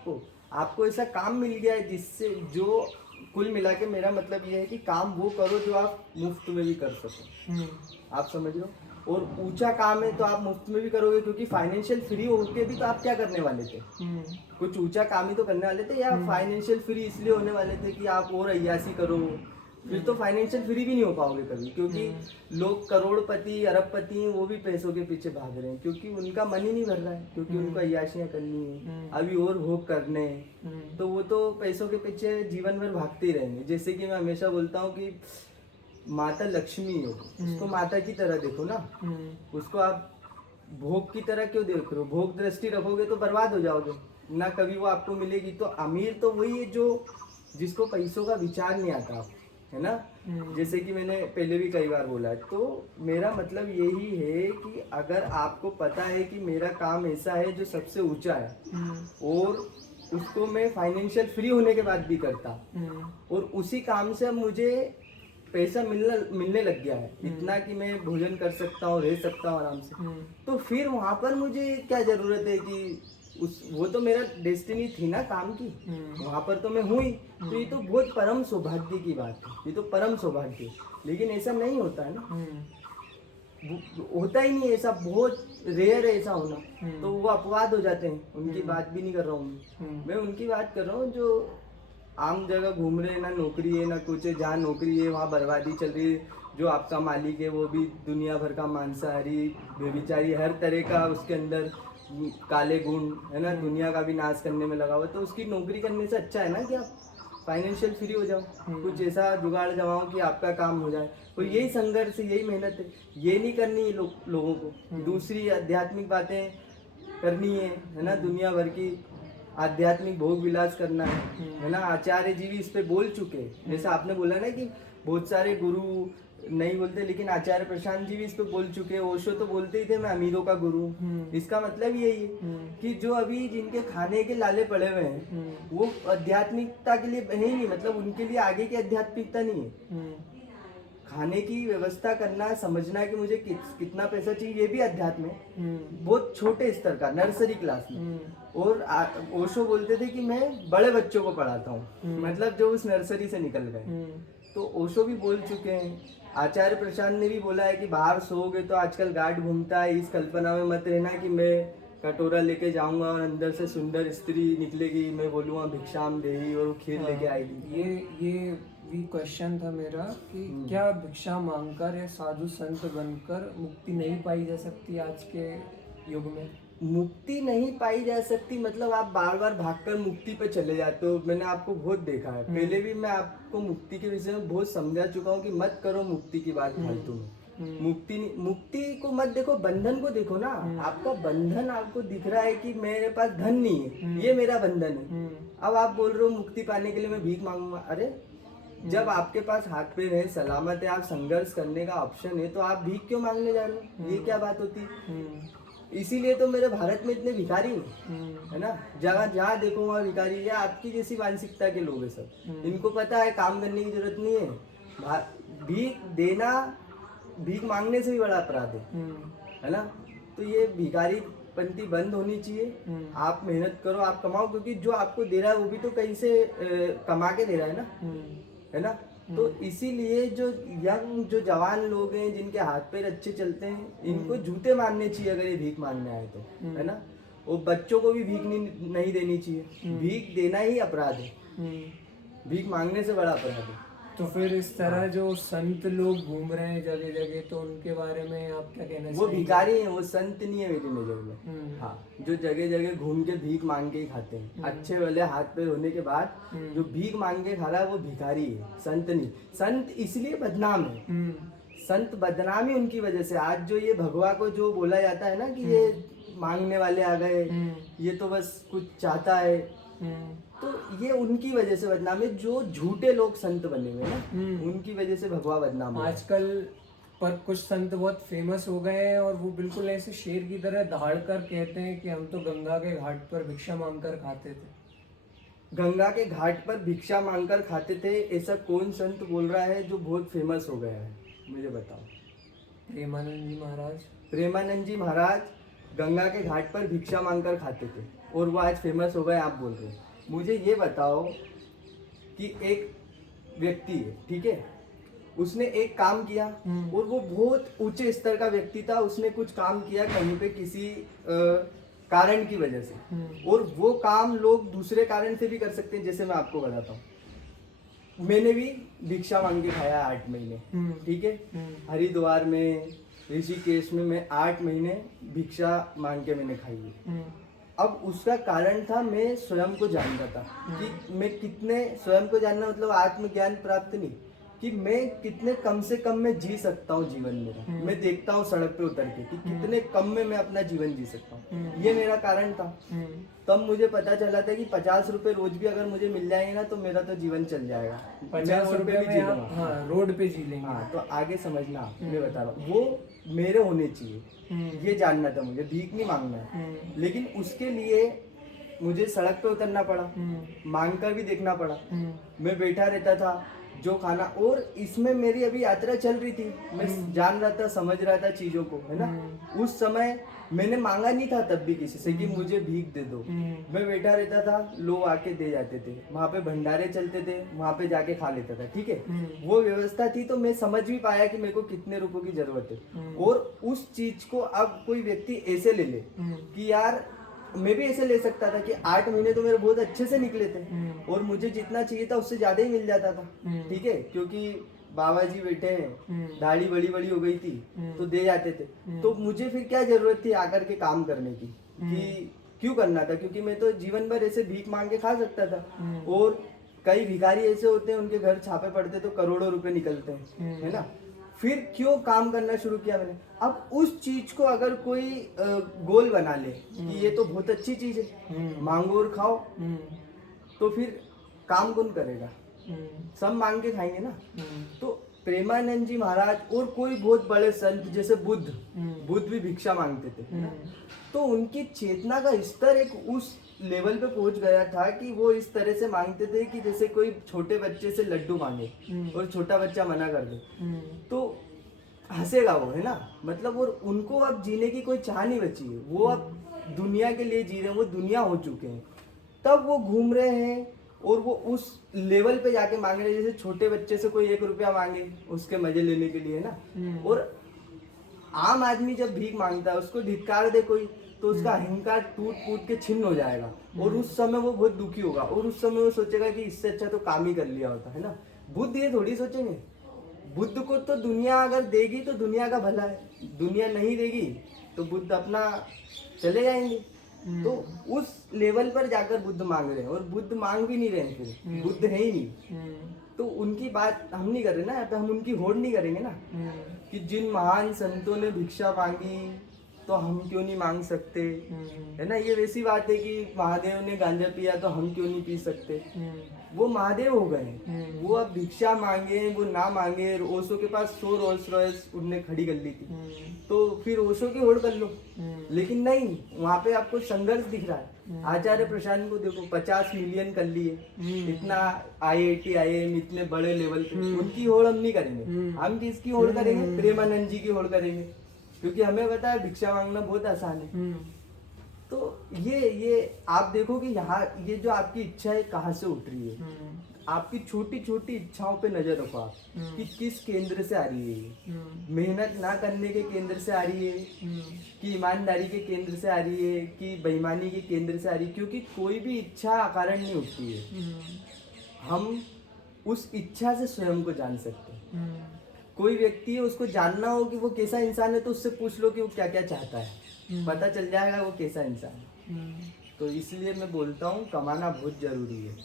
आपको ऐसा काम मिल गया है जिससे, जो कुल मिला के मेरा मतलब ये है कि काम वो करो जो आप मुफ्त में भी कर सको। आप समझ लो। और ऊंचा काम है तो आप मुफ्त में भी करोगे, क्योंकि फाइनेंशियल फ्री होके भी तो आप क्या करने वाले थे, कुछ ऊंचा काम ही तो करने वाले थे। या फाइनेंशियल फ्री इसलिए होने वाले थे कि आप और अय्यासी करो, फिर तो फाइनेंशियल फ्री भी नहीं हो पाओगे कभी। क्योंकि लोग करोड़पति अरबपति हैं, वो भी पैसों के पीछे भाग रहे हैं क्योंकि उनका मन ही नहीं भर रहा है, क्योंकि उनको अय्याशियां करनी है, अभी और भोग करने हैं, तो वो तो पैसों के पीछे जीवन भर भागते ही रहेंगे। जैसे कि मैं हमेशा बोलता हूँ कि माता लक्ष्मी हो, उसको माता की तरह देखो ना, उसको आप भोग की तरह क्यों देख रहे हो। भोग दृष्टि रखोगे तो बर्बाद हो जाओगे ना, कभी वो आपको मिलेगी। तो अमीर तो वही है जो जिसको पैसों का विचार नहीं आता, है ना। जैसे कि मैंने पहले भी कई बार बोला, तो मेरा मतलब यही है कि अगर आपको पता है कि मेरा काम ऐसा है जो सबसे ऊंचा है, और उसको मैं फाइनेंशियल फ्री होने के बाद भी करता, और उसी काम से अब मुझे पैसा मिलने लग गया है इतना कि मैं भोजन कर सकता हूँ, रह सकता हूँ आराम से, तो फिर वहां पर मुझे क्या जरूरत है कि वो तो मेरा डेस्टिनी थी ना काम की, वहां पर तो मैं हूँ ही। तो ये तो बहुत परम सौभाग्य की बात है, ये तो परम सौभाग्य है। लेकिन ऐसा नहीं होता है ना। होता ही नहीं है ऐसा, बहुत रेयर है ऐसा होना। हम्म। तो वो अपवाद हो जाते हैं, उनकी हम्म। बात भी नहीं कर रहा हूँ मैं। हम्म। मैं उनकी बात कर रहा हूँ जो आम जगह घूम रहे हैं, ना नौकरी है ना कुछ है, जहाँ नौकरी है वहाँ बर्बादी चल रही है। जो आपका मालिक है वो भी दुनिया भर का मांसाहारी, बेविचारी, हर तरह का उसके अंदर काले गुण है ना, दुनिया का भी नाश करने में लगा हुआ। तो उसकी नौकरी करने से अच्छा है ना कि आप फाइनेंशियल फ्री हो जाओ, कुछ ऐसा जुगाड़ जमाओ कि आपका काम हो जाए। और यही संघर्ष है, यही मेहनत है, ये नहीं करनी है लोगों को। दूसरी आध्यात्मिक बातें करनी है ना, दुनिया भर की आध्यात्मिक भोग विलास करना है ना। आचार्य जी भी इस पे बोल चुके हैं, जैसे आपने बोला ना कि बहुत सारे गुरु नहीं बोलते, लेकिन आचार्य प्रशांत जी भी इस पे बोल चुके हैं। ओशो तो बोलते ही थे मैं अमीरों का गुरु हूँ। इसका मतलब यही है कि जो अभी जिनके खाने के लाले पड़े हुए हैं वो आध्यात्मिकता के लिए है ही नहीं, मतलब उनके लिए आगे की आध्यात्मिकता नहीं है। खाने की व्यवस्था करना, समझना कि मुझे कितना पैसा चाहिए, ये भी अध्यात्म है, बहुत छोटे स्तर का, नर्सरी क्लास में। और ओशो बोलते थे कि मैं बड़े बच्चों को पढ़ाता हूँ, मतलब जो उस नर्सरी से निकल गए। तो ओशो भी बोल चुके हैं, आचार्य प्रशांत ने भी बोला है कि बाहर सोओगे तो आजकल गार्ड घूमता है, इस कल्पना में मत रहना कि मैं कटोरा लेके जाऊंगा और अंदर से सुंदर स्त्री निकलेगी, मैं बोलूँगा भिक्षाम देही और वो खीर लेके आएगी। ये भी क्वेश्चन था मेरा कि क्या भिक्षा मांगकर या साधु संत बनकर मुक्ति नहीं पाई जा सकती आज के युग में? मुक्ति नहीं पाई जा सकती मतलब आप बार बार भागकर मुक्ति पे चले जाते हो। मैंने आपको बहुत देखा है, पहले भी मैं आपको मुक्ति के विषय में बहुत समझा चुका हूँ कि मत करो मुक्ति की बात फालतू में। मुक्ति को मत देखो, बंधन को देखो ना। आपका बंधन आपको दिख रहा है कि मेरे पास धन नहीं है, ये मेरा बंधन है। अब आप बोल रहे हो मुक्ति पाने के लिए मैं भीख मांगूंगा। अरे जब आपके पास हाथ पैर है, सलामत है, आप संघर्ष करने का ऑप्शन है, तो आप भीख क्यों मांगने जा रहे हो? ये क्या बात होती है? इसीलिए तो मेरे भारत में इतने भिखारी है ना, जगह जहाँ देखो वहाँ भिखारी है। आपकी जैसी मानसिकता के लोग हैं सब, इनको पता है काम करने की जरूरत नहीं है, भीख देना, भीख मांगने से भी बड़ा अपराध है ना। तो ये भिखारी पंथी बंद होनी चाहिए। आप मेहनत करो, आप कमाओ, क्योंकि जो आपको दे रहा है वो भी तो कहीं से कमा के दे रहा है ना, है ना। तो इसीलिए जो यंग जो जवान लोग हैं जिनके हाथ पैर अच्छे चलते हैं, इनको जूते मारने चाहिए अगर ये भीख मांगने आए तो, है ना। और बच्चों को भी भीख नहीं देनी चाहिए, भीख देना ही अपराध है, भीख मांगने से बड़ा अपराध है। तो फिर इस तरह जो संत लोग घूम रहे हैं जगह जगह, तो उनके बारे में आप क्या कहना वो भिखारी हैं, वो संत नहीं है मेरी नजर में। हाँ, जो जगह जगह घूम के भीख मांग के ही खाते हैं, अच्छे वाले हाथ पैर होने के बाद जो भीख मांग के खा रहा है वो भिखारी है, संत नहीं। संत इसलिए बदनाम है, संत बदनाम ही उनकी वजह से। आज जो ये भगवा को जो बोला जाता है ना कि ये मांगने वाले आ गए, ये तो बस कुछ चाहता है, तो ये उनकी वजह से बदनाम है। जो झूठे लोग संत बने हुए ना, उनकी वजह से भगवा बदनाम है। आजकल पर कुछ संत बहुत फेमस हो गए हैं और वो बिल्कुल ऐसे शेर की तरह दहाड़ कर कहते हैं कि हम तो गंगा के घाट पर भिक्षा मांगकर खाते थे। गंगा के घाट पर भिक्षा मांगकर खाते थे, ऐसा कौन संत बोल रहा है जो बहुत फेमस हो गया है? मुझे बताओ। प्रेमानंद जी महाराज। प्रेमानंद जी महाराज गंगा के घाट पर भिक्षा मांगकर खाते थे और वो आज फेमस हो गए, आप बोल रहे हो। मुझे ये बताओ कि एक व्यक्ति है, ठीक है, उसने एक काम किया और वो बहुत ऊंचे स्तर का व्यक्ति था, उसने कुछ काम किया कहीं पे किसी कारण की वजह से, और वो काम लोग दूसरे कारण से भी कर सकते हैं। जैसे मैं आपको बताता हूँ, मैंने भी भिक्षा मांग के खाया 8 महीने, ठीक है। हरिद्वार में, ऋषिकेश में मैं 8 महीने भिक्षा मांग के मैंने खाई है। अब उसका कारण था मैं स्वयं को जानता था कि मैं कितने, स्वयं को जानना मतलब आत्मज्ञान प्राप्त नहीं, कि मैं कितने कम से कम में जी सकता हूँ जीवन मेरा। मैं देखता हूँ सड़क पे उतर के कि कितने कम में मैं अपना जीवन जी सकता हूँ, ये मेरा कारण था। तब मुझे पता चला था कि 50 रुपए रोज भी अगर मुझे मिल जाएंगे ना तो मेरा तो जीवन चल जाएगा। 50 रुपए भी जी लूंगा, हाँ, रोड पे जी लेंगे। हाँ, तो आगे समझना, मैं बता रहा हूँ, वो मेरे होने चाहिए, ये जानना था मुझे, भीख नहीं मांगना है। लेकिन उसके लिए मुझे सड़क पे उतरना पड़ा, मांग कर भी देखना पड़ा। मैं बैठा रहता था, जो खाना, और इसमें मेरी अभी यात्रा चल रही थी, मैं जान रहा था, समझ रहा था चीजों को, है ना। उस समय मैंने मांगा नहीं था तब भी किसी से कि मुझे भीख दे दो। मैं बैठा रहता था, लोग आके दे जाते थे, वहां पे भंडारे चलते थे, वहां पे जाके खा लेता था, ठीक है। वो व्यवस्था थी, तो मैं समझ भी पाया कि मेरे को कितने रुपयों की जरूरत है। और उस चीज को अब कोई व्यक्ति ऐसे ले ले कि यार, मैं भी ऐसे ले सकता था कि 8 महीने तो मेरे बहुत अच्छे से निकले थे, और मुझे जितना चाहिए था उससे ज्यादा ही मिल जाता था, ठीक है, क्योंकि बाबा जी बैठे हैं, दाढ़ी बड़ी बड़ी हो गई थी, तो दे जाते थे। तो मुझे फिर क्या जरूरत थी आकर के काम करने की, कि क्यों करना था, क्योंकि मैं तो जीवन भर ऐसे भीख मांग के खा सकता था। और कई भिखारी ऐसे होते हैं, उनके घर छापे पड़ते तो करोड़ों रुपए निकलते हैं, है ना। फिर क्यों काम करना शुरू किया मैंने। अब उस चीज को अगर कोई गोल बना ले कि ये तो बहुत अच्छी चीज है, मांगो और खाओ, तो फिर काम कौन करेगा, सब मांग के खाएंगे ना। तो प्रेमानंद जी महाराज और कोई बहुत बड़े संत जैसे बुद्ध भी भिक्षा मांगते थे, है ना। तो उनकी चेतना का स्तर एक उस लेवल पे पहुंच गया था कि वो इस तरह से मांगते थे कि जैसे कोई छोटे बच्चे से लड्डू मांगे और छोटा बच्चा मना कर दे तो हंसेगा वो, है ना। मतलब और उनको अब जीने की कोई चाह नहीं बची है, वो अब दुनिया के लिए जी रहे हैं, वो दुनिया हो चुके हैं, तब वो घूम रहे हैं और वो उस लेवल पे जाके मांग रहे हैं। जैसे छोटे बच्चे से कोई 1 रुपया मांगे उसके मजे लेने के लिए, ना। और आम आदमी जब भीख मांगता है, उसको धिक्कार दे कोई, तो उसका अहंकार टूट फूट के छिन्न हो जाएगा, और उस समय वो बहुत दुखी होगा, और उस समय वो सोचेगा कि इससे अच्छा तो काम ही कर लिया होता, है ना। बुद्ध ये थोड़ी सोचेंगे, बुद्ध को तो दुनिया अगर देगी तो दुनिया का भला है, दुनिया नहीं देगी तो बुद्ध अपना चले जाएंगे। तो उस लेवल पर जाकर बुद्ध मांग रहे हैं, और बुद्ध मांग भी नहीं रहे हैं, फिर बुद्ध है ही नहीं। तो उनकी बात हम नहीं कर रहे ना, यहाँ पे हम उनकी होड़ नहीं करेंगे ना, कि जिन महान संतों ने भिक्षा मांगी तो हम क्यों नहीं मांग सकते, है ना। ये वैसी बात है कि महादेव ने गांजा पिया तो हम क्यों नहीं पी सकते। वो महादेव हो गए, वो अब भिक्षा मांगे वो ना मांगे। ओशो के पास 100 रोल्स रॉयस उनने खड़ी कर ली थी, तो फिर ओशो की होड़ कर लो। लेकिन नहीं, वहां पे आपको संघर्ष दिख रहा है। आचार्य प्रशांत को देखो, 50 मिलियन कर लिए, इतना IIT IIM इतने बड़े लेवल पे, उनकी होड़ हम नहीं करेंगे। हम किसकी होड़ करेंगे? प्रेमानंद जी की होड़ करेंगे, क्योंकि हमें पता है भिक्षा मांगना बहुत आसान है। तो ये आप देखो कि यहाँ ये जो आपकी इच्छा है कहाँ से उठ रही है। आपकी छोटी छोटी इच्छाओं पे नजर रखो आप, कि किस केंद्र से आ रही है ये। मेहनत ना करने के केंद्र से आ रही है, कि ईमानदारी के केंद्र से आ रही है, कि बेईमानी के केंद्र से आ रही है। क्योंकि कोई भी इच्छा अकारण नहीं उठती है, हम उस इच्छा से स्वयं को जान सकते हैं। कोई व्यक्ति है, उसको जानना हो कि वो कैसा इंसान है, तो उससे पूछ लो कि वो क्या क्या चाहता है, पता चल जाएगा वो कैसा इंसान है। तो इसलिए मैं बोलता हूँ कमाना बहुत जरूरी है।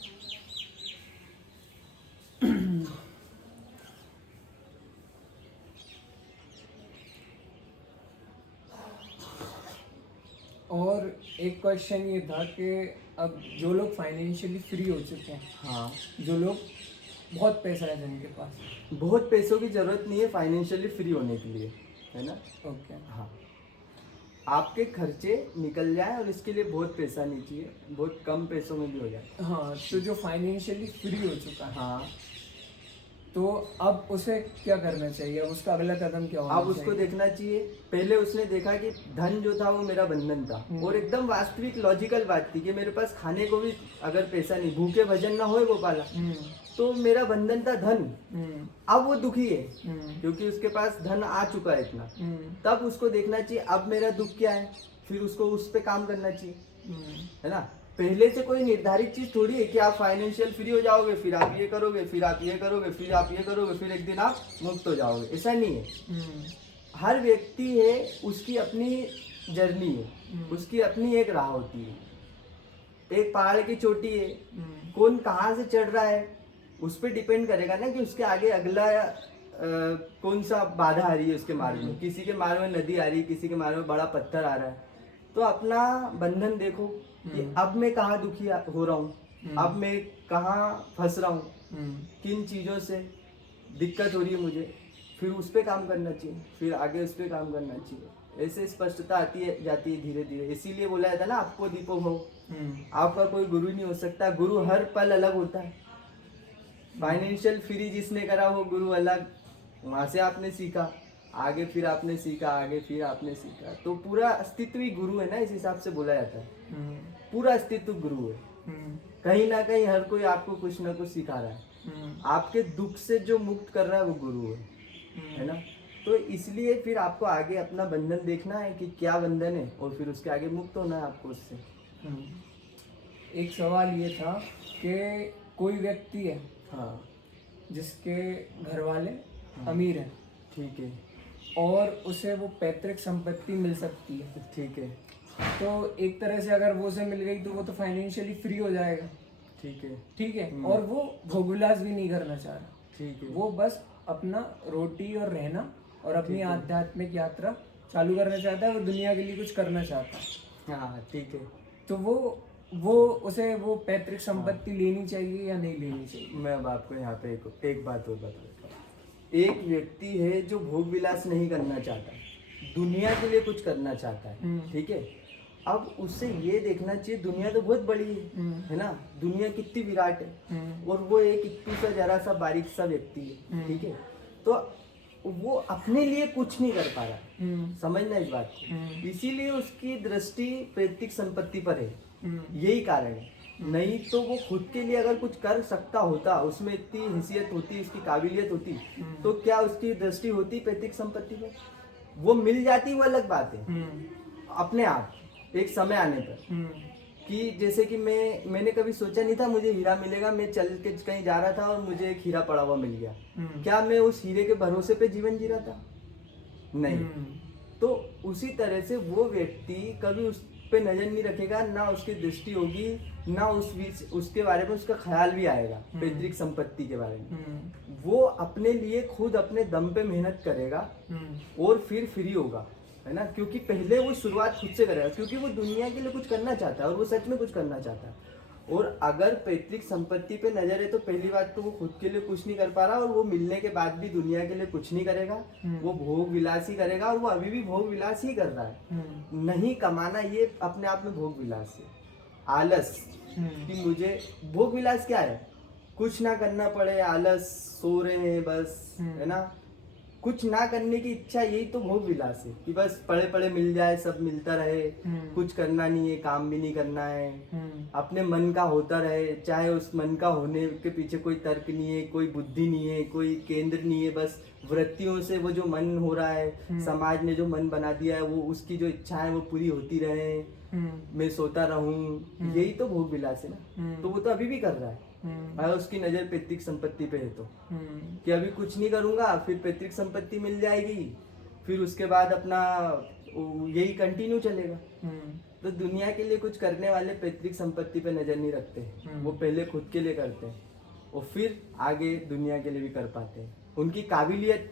और एक क्वेश्चन ये था कि अब जो लोग फाइनेंशियली फ्री हो चुके हैं, हाँ, जो लोग बहुत पैसा है जिनके पास, बहुत पैसों की जरूरत नहीं है फाइनेंशियली फ्री होने के लिए, है ना। ओके, हाँ, आपके खर्चे निकल जाए और इसके लिए बहुत पैसा नहीं चाहिए, बहुत कम पैसों में भी हो जाए। हाँ, तो जो फाइनेंशियली फ्री हो चुका है, हाँ, तो अब उसे क्या करना चाहिए, उसका अगला कदम क्या होना अब उसको चाहिए? देखना चाहिए। पहले उसने देखा कि धन जो था वो मेरा बंधन था, और एकदम वास्तविक लॉजिकल बात थी कि मेरे पास खाने को भी अगर पैसा नहीं, भूखे भजन ना होए गोपाला, तो मेरा बंधन था धन। अब वो दुखी है क्योंकि उसके पास धन आ चुका है इतना। तब उसको देखना चाहिए अब मेरा दुख क्या है, फिर उसको उस पे काम करना चाहिए, है ना। पहले से कोई निर्धारित चीज थोड़ी है कि आप फाइनेंशियल फ्री हो जाओगे, फिर आप ये करोगे, फिर आप ये करोगे, फिर आप ये करोगे, फिर एक दिन आप मुक्त हो जाओगे, ऐसा नहीं है। हर व्यक्ति है, उसकी अपनी जर्नी है, उसकी अपनी एक राह होती है। एक पहाड़ की चोटी है, कौन कहाँ से चढ़ रहा है उस पर डिपेंड करेगा ना कि उसके आगे अगला कौन सा बाधा आ रही है उसके मार्ग में। किसी के मार्ग में नदी आ रही है, किसी के मार्ग में बड़ा पत्थर आ रहा है। तो अपना बंधन देखो कि अब मैं कहाँ दुखी हो रहा हूँ, अब मैं कहाँ फंस रहा हूँ, किन चीज़ों से दिक्कत हो रही है मुझे, फिर उस पर काम करना चाहिए, फिर आगे उस पर काम करना चाहिए। ऐसे स्पष्टता आती है जाती है धीरे धीरे। इसीलिए बोला जाता है ना, आपको दीपो भव। आपका कोई गुरु नहीं हो सकता, गुरु हर पल अलग होता है। फाइनेंशियल फ्री जिसने करा वो गुरु अलग, वहां से आपने सीखा, आगे फिर आपने सीखा, आगे फिर आपने सीखा, तो पूरा अस्तित्व ही गुरु है ना, इस हिसाब से बोला जाता है। पूरा अस्तित्व गुरु है। कहीं ना कहीं हर कोई आपको कुछ ना कुछ सिखा रहा है। आपके दुख से जो मुक्त कर रहा है वो गुरु है ना। तो इसलिए फिर आपको आगे अपना बंधन देखना है कि क्या बंधन है, और फिर उसके आगे मुक्त होना है आपको उससे। एक सवाल ये था कि कोई व्यक्ति है हाँ जिसके घर वाले अमीर हैं, ठीक है, और उसे वो पैतृक संपत्ति मिल सकती है, ठीक है, तो एक तरह से अगर वो उसे मिल गई तो वो तो फाइनेंशियली फ्री हो जाएगा, ठीक है, ठीक है। और वो भोगविलास भी नहीं करना चाह रहा, ठीक है, वो बस अपना रोटी और रहना और अपनी आध्यात्मिक यात्रा चालू करना चाहता है, वो दुनिया के लिए कुछ करना चाहता है। हाँ ठीक है। तो वो उसे वो पैतृक संपत्ति लेनी चाहिए या नहीं लेनी चाहिए? मैं अब आपको यहाँ पे एक बात और बता देता हूँ। एक व्यक्ति है जो भोग विलास नहीं करना चाहता, दुनिया के लिए कुछ करना चाहता है, ठीक है। अब उससे ये देखना चाहिए दुनिया तो बहुत बड़ी है ना, दुनिया कितनी विराट है, और वो एक इतनी सा जरा सा बारीक सा व्यक्ति है, ठीक है। तो वो अपने लिए कुछ नहीं कर पा रहा, समझना इस बात को, इसीलिए उसकी दृष्टि पैतृक संपत्ति पर है, यही कारण है। नहीं तो वो खुद के लिए अगर कुछ कर सकता होता, उसमें इतनी हैसियत होती, उसकी काबिलियत होती, तो क्या उसकी दृष्टि होती पैतृक संपत्ति पर? वो मिल जाती, वो अलग बात है, अपने आप एक समय आने पर। कि जैसे कि मैंने कभी सोचा नहीं था मुझे हीरा मिलेगा, मैं चल के कहीं जा रहा था और मुझे एक हीरा पड़ा हुआ मिल गया, क्या मैं उस हीरे के भरोसे पे जीवन जी रहा था? नहीं। तो उसी तरह से वो व्यक्ति कभी उस पे नजर नहीं रखेगा, ना उसकी दृष्टि होगी, ना उसके बारे में उसका ख्याल भी आएगा पैतृक संपत्ति के बारे में। वो अपने लिए खुद अपने दम पे मेहनत करेगा और फिर फ्री होगा, है ना। क्योंकि पहले वो शुरुआत खुद से करेगा, क्योंकि वो दुनिया के लिए कुछ करना चाहता है और वो सच में कुछ करना चाहता है। और अगर पैतृक संपत्ति पे नजर है तो पहली बात तो वो खुद के लिए कुछ नहीं कर पा रहा, और वो मिलने के बाद भी दुनिया के लिए कुछ नहीं करेगा, वो भोग विलास ही करेगा, और वो अभी भी भोग विलास ही कर रहा है। नहीं कमाना ये अपने आप में भोग विलास है। आलस कि मुझे भोग विलास क्या है, कुछ ना करना पड़े, आलस, सो रहे हैं बस, है ना, कुछ ना करने की इच्छा, यही तो भोग विलास है। कि बस पड़े पड़े मिल जाए, सब मिलता रहे, कुछ करना नहीं है, काम भी नहीं करना है, अपने मन का होता रहे, चाहे उस मन का होने के पीछे कोई तर्क नहीं है, कोई बुद्धि नहीं है, कोई केंद्र नहीं है, बस वृत्तियों से वो जो मन हो रहा है, समाज ने जो मन बना दिया है, वो उसकी जो इच्छा है वो पूरी होती रहे, मैं सोता रहूं, यही तो भोग विलास है ना। तो वो तो अभी भी कर रहा है, अगर उसकी नजर पैतृक संपत्ति पे है तो, कि अभी कुछ नहीं करूंगा, फिर पैतृक संपत्ति मिल जाएगी, फिर उसके बाद अपना यही कंटिन्यू चलेगा। तो दुनिया के लिए कुछ करने वाले पैतृक संपत्ति पे नजर नहीं रखते, वो पहले खुद के लिए करते हैं और फिर आगे दुनिया के लिए भी कर पाते हैं। उनकी काबिलियत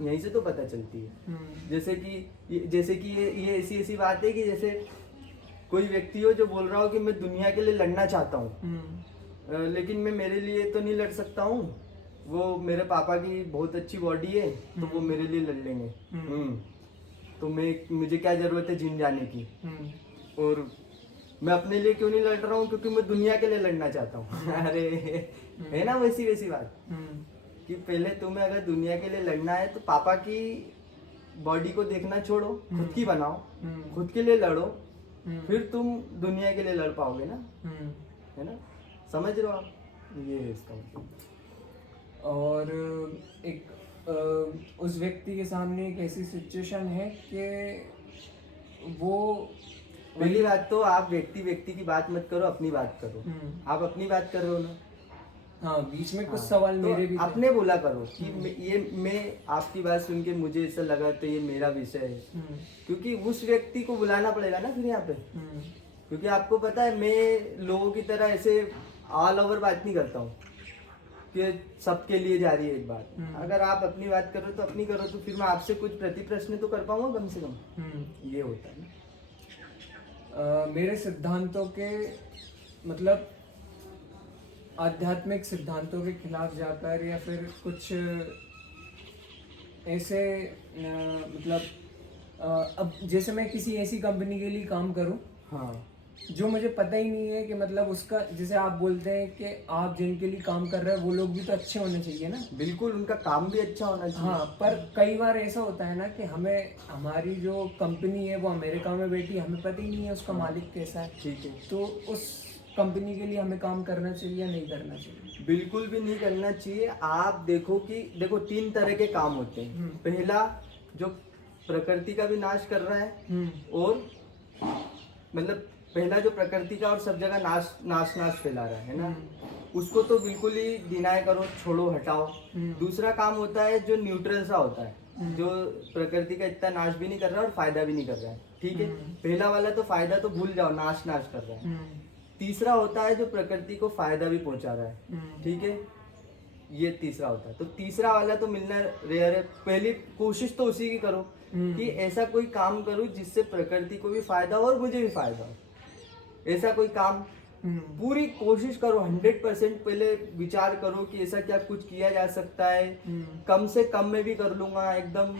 यहीं से तो पता चलती है। जैसे कि ये ऐसी बात है कि जैसे कोई व्यक्ति हो जो बोल रहा हो कि मैं दुनिया के लिए लड़ना चाहता हूँ, लेकिन मैं मेरे लिए तो नहीं लड़ सकता हूँ, वो मेरे पापा की बहुत अच्छी बॉडी है तो वो मेरे लिए लड़ लेंगे, तो मुझे क्या जरूरत है जिम जाने की, और मैं अपने लिए क्यों नहीं लड़ रहा हूँ, क्योंकि मैं दुनिया के लिए लड़ना चाहता हूँ। अरे है ना, वैसी बात कि पहले तुम्हें अगर दुनिया के लिए लड़ना है तो पापा की बॉडी को देखना छोड़ो, खुद की बनाओ, खुद के लिए लड़ो, फिर तुम दुनिया के लिए लड़ पाओगे ना, है ना। समझ रहे हो आप, ये है इसका मतलब। और एक उस व्यक्ति के सामने एक ऐसी सिचुएशन है कि वो, पहली बात तो आप व्यक्ति की बात मत करो, अपनी बात करो। आप अपनी बात कर रहे हो ना, हाँ, बीच में कुछ सवाल तो मेरे भी थे। अपने बोला करो कि ये मैं आपकी बात सुन के मुझे ऐसा लगा तो ये मेरा विषय है, क्योंकि उस व्यक्ति को बुलाना पड़ेगा ना फिर यहाँ पे, क्योंकि आपको पता है मैं लोगों की तरह ऐसे ऑल ओवर बात नहीं करता हूँ कि सबके लिए जा रही है एक बात। अगर आप अपनी बात करो तो अपनी करो, तो फिर मैं आपसे कुछ प्रति प्रश्न तो कर पाऊंगा कम से कम, ये होता है ना। मेरे सिद्धांतों के मतलब आध्यात्मिक सिद्धांतों के खिलाफ जाकर, या फिर कुछ ऐसे मतलब अब जैसे मैं किसी ऐसी कंपनी के लिए काम करूं हाँ, जो मुझे पता ही नहीं है कि मतलब उसका, जैसे आप बोलते हैं कि आप जिनके लिए काम कर रहे हैं वो लोग भी तो अच्छे होने चाहिए ना। बिल्कुल, उनका काम भी अच्छा होना चाहिए। हाँ, पर कई बार ऐसा होता है ना कि हमें, हमारी जो कंपनी है वो अमेरिका में बैठी है, हमें पता ही नहीं है उसका मालिक कैसा है। ठीक है। तो उस कंपनी के लिए हमें काम करना चाहिए या नहीं करना चाहिए? बिल्कुल भी नहीं करना चाहिए। आप देखो कि देखो 3 तरह के काम होते हैं। पहला जो प्रकृति का भी नाश कर रहा है, और मतलब पहला जो प्रकृति का और सब जगह नाश फैला रहा है ना, उसको तो बिल्कुल ही डिनाई करो, छोड़ो, हटाओ। दूसरा काम होता है जो न्यूट्रल सा होता है, जो प्रकृति का इतना नाश भी नहीं कर रहा है और फायदा भी नहीं कर रहा है। ठीक है, पहला वाला तो फायदा तो भूल जाओ, नाश कर रहा है। तीसरा होता है जो प्रकृति को फायदा भी पहुंचा रहा है। ठीक है, ये तीसरा होता है। तो तीसरा वाला तो मिलना रेयर है। पहली कोशिश तो उसी की करो कि ऐसा कोई काम करूं जिससे प्रकृति को भी फायदा हो और मुझे भी फायदा हो। ऐसा कोई काम पूरी कोशिश करो, 100% पहले विचार करो कि ऐसा क्या कुछ किया जा सकता है। कम से कम में भी कर लूंगा, एकदम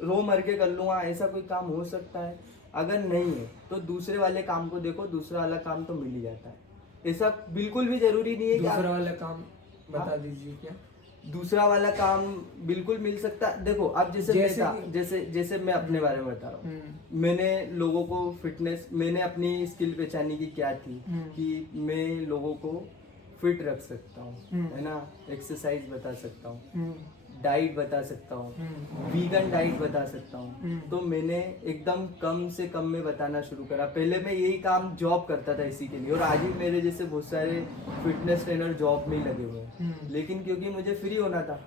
रो मर के कर लूंगा, ऐसा कोई काम हो सकता है। अगर नहीं है तो दूसरे वाले काम को देखो, दूसरा वाला काम तो मिल ही जाता है। ऐसा बिल्कुल भी जरूरी नहीं है कि दूसरा वाला काम बता दीजिए क्या? दूसरा वाला काम बिल्कुल मिल सकता है। देखो अब जैसे मैं अपने बारे में बता रहा हूँ। मैंने लोगों को फिटनेस, मैंने अपनी स्किल पहचानी की क्या थी कि मैं लोगों को फिट रख सकता हूँ, है ना, एक्सरसाइज बता सकता हूँ, डाइट बता सकता हूँ, वीगन डाइट बता सकता हूँ। तो मैंने एकदम कम से कम में बताना शुरू करा। पहले मैं यही काम जॉब करता था इसी के लिए, और आज भी मेरे जैसे बहुत सारे फिटनेस ट्रेनर जॉब में ही लगे हुए हैं। लेकिन क्योंकि मुझे फ्री होना था,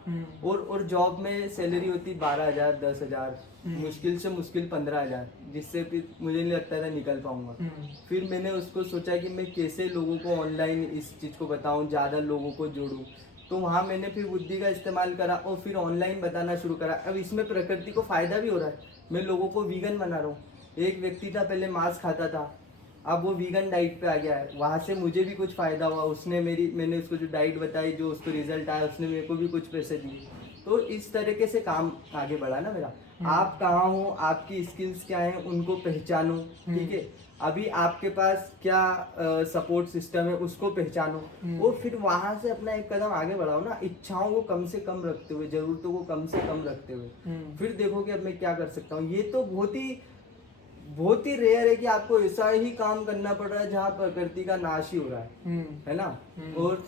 और जॉब में सैलरी होती 12,000, 10,000, मुश्किल से मुश्किल 15,000, जिससे फिर मुझे नहीं लगता था निकल पाऊंगा। फिर मैंने उसको सोचा कि मैं कैसे लोगों को ऑनलाइन इस चीज़ को बताऊं, ज़्यादा लोगों को जोड़ूं। तो वहाँ मैंने फिर बुद्धि का इस्तेमाल करा और फिर ऑनलाइन बताना शुरू करा। अब इसमें प्रकृति को फ़ायदा भी हो रहा है। मैं लोगों को वीगन बना रहा हूँ। एक व्यक्ति था पहले मांस खाता था, अब वो वीगन डाइट पे आ गया है। वहाँ से मुझे भी कुछ फ़ायदा हुआ, उसने मैंने उसको जो डाइट बताई, जो उसको रिजल्ट आया, उसने मेरे को भी कुछ पैसे दिए। तो इस तरीके से काम आगे बढ़ा ना मेरा। आप कहाँ हो, आपकी स्किल्स क्या हैं, उनको पहचानो। ठीक है, अभी आपके पास क्या सपोर्ट सिस्टम है, उसको पहचानो, और फिर वहां से अपना एक कदम आगे बढ़ाओ ना, इच्छाओं को कम से कम रखते हुए, जरूरतों को कम से कम रखते हुए। फिर देखो कि अब मैं क्या कर सकता हूँ। ये तो बहुत ही रेयर है कि आपको ऐसा ही काम करना पड़ रहा है जहाँ प्रकृति का नाश ही हो रहा है ना। और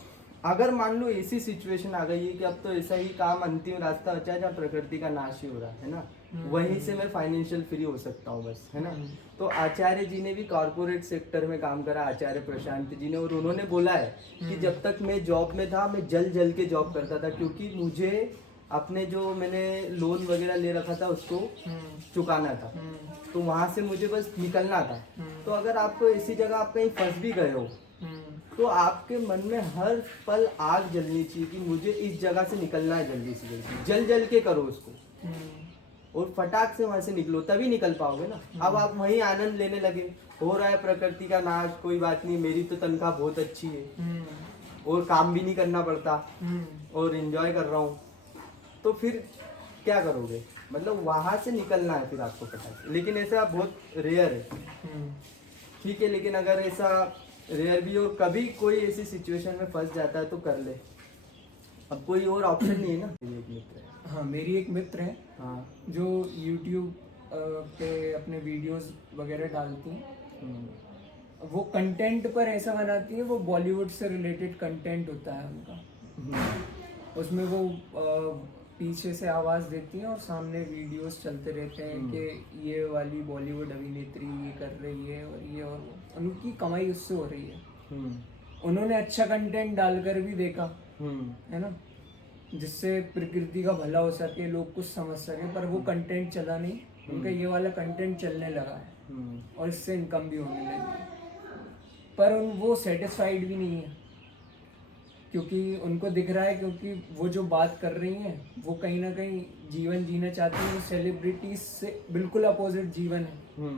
अगर मान लो ऐसी सिचुएशन आ गई है कि अब तो ऐसा ही काम, अंतिम रास्ता बचा है जहाँ प्रकृति का नाश ही हो रहा है ना, वहीं से मैं फाइनेंशियल फ्री हो सकता हूँ बस, है ना। तो आचार्य जी ने भी कॉर्पोरेट सेक्टर में काम करा, आचार्य प्रशांत जी ने, और उन्होंने बोला है कि जब तक मैं जॉब में था, मैं जल के जॉब करता था, क्योंकि मुझे अपने जो मैंने लोन वगैरह ले रखा था उसको चुकाना था। तो वहां से मुझे बस निकलना था। तो अगर आपको ऐसी जगह आप कहीं फंस भी गए हो, तो आपके मन में हर पल आग जलनी चाहिए कि मुझे इस जगह से निकलना है जल्दी से जल्दी। जल के करो उसको, और फटाक से वहां से निकलो, तभी निकल पाओगे ना। अब आप वहीं आनंद लेने लगे, हो रहा है प्रकृति का नाश, कोई बात नहीं, मेरी तो तनख्वाह बहुत अच्छी है और काम भी नहीं करना पड़ता और एंजॉय कर रहा हूँ, तो फिर क्या करोगे। मतलब वहां से निकलना है फिर आपको फटाक। लेकिन ऐसा बहुत रेयर है, ठीक है, लेकिन अगर ऐसा रेयर भी और कभी कोई ऐसी सिचुएशन में फंस जाता है तो कर ले। अब कोई और ऑप्शन नहीं है ना। मेरी एक मित्र है, हाँ, मेरी एक मित्र है, हाँ, जो YouTube पे अपने वीडियोस वगैरह डालती हैं। वो कंटेंट पर ऐसा बनाती है, वो बॉलीवुड से रिलेटेड कंटेंट होता है उनका। उसमें वो पीछे से आवाज़ देती हैं और सामने वीडियोस चलते रहते हैं कि ये वाली बॉलीवुड अभिनेत्री ये कर रही है और ये, और उनकी कमाई उससे हो रही है। उन्होंने अच्छा कंटेंट डालकर भी देखा, है ना, जिससे प्रकृति का भला हो सके, लोग कुछ समझ सके, पर वो कंटेंट चला नहीं। उनका ये वाला कंटेंट चलने लगा है और इससे इनकम भी होने लगी है, पर वो सेटिस्फाइड भी नहीं है, क्योंकि उनको दिख रहा है, क्योंकि वो जो बात कर रही हैं वो कहीं ना कहीं जीवन जीना चाहती हैं, सेलिब्रिटीज से बिल्कुल अपोजिट जीवन है,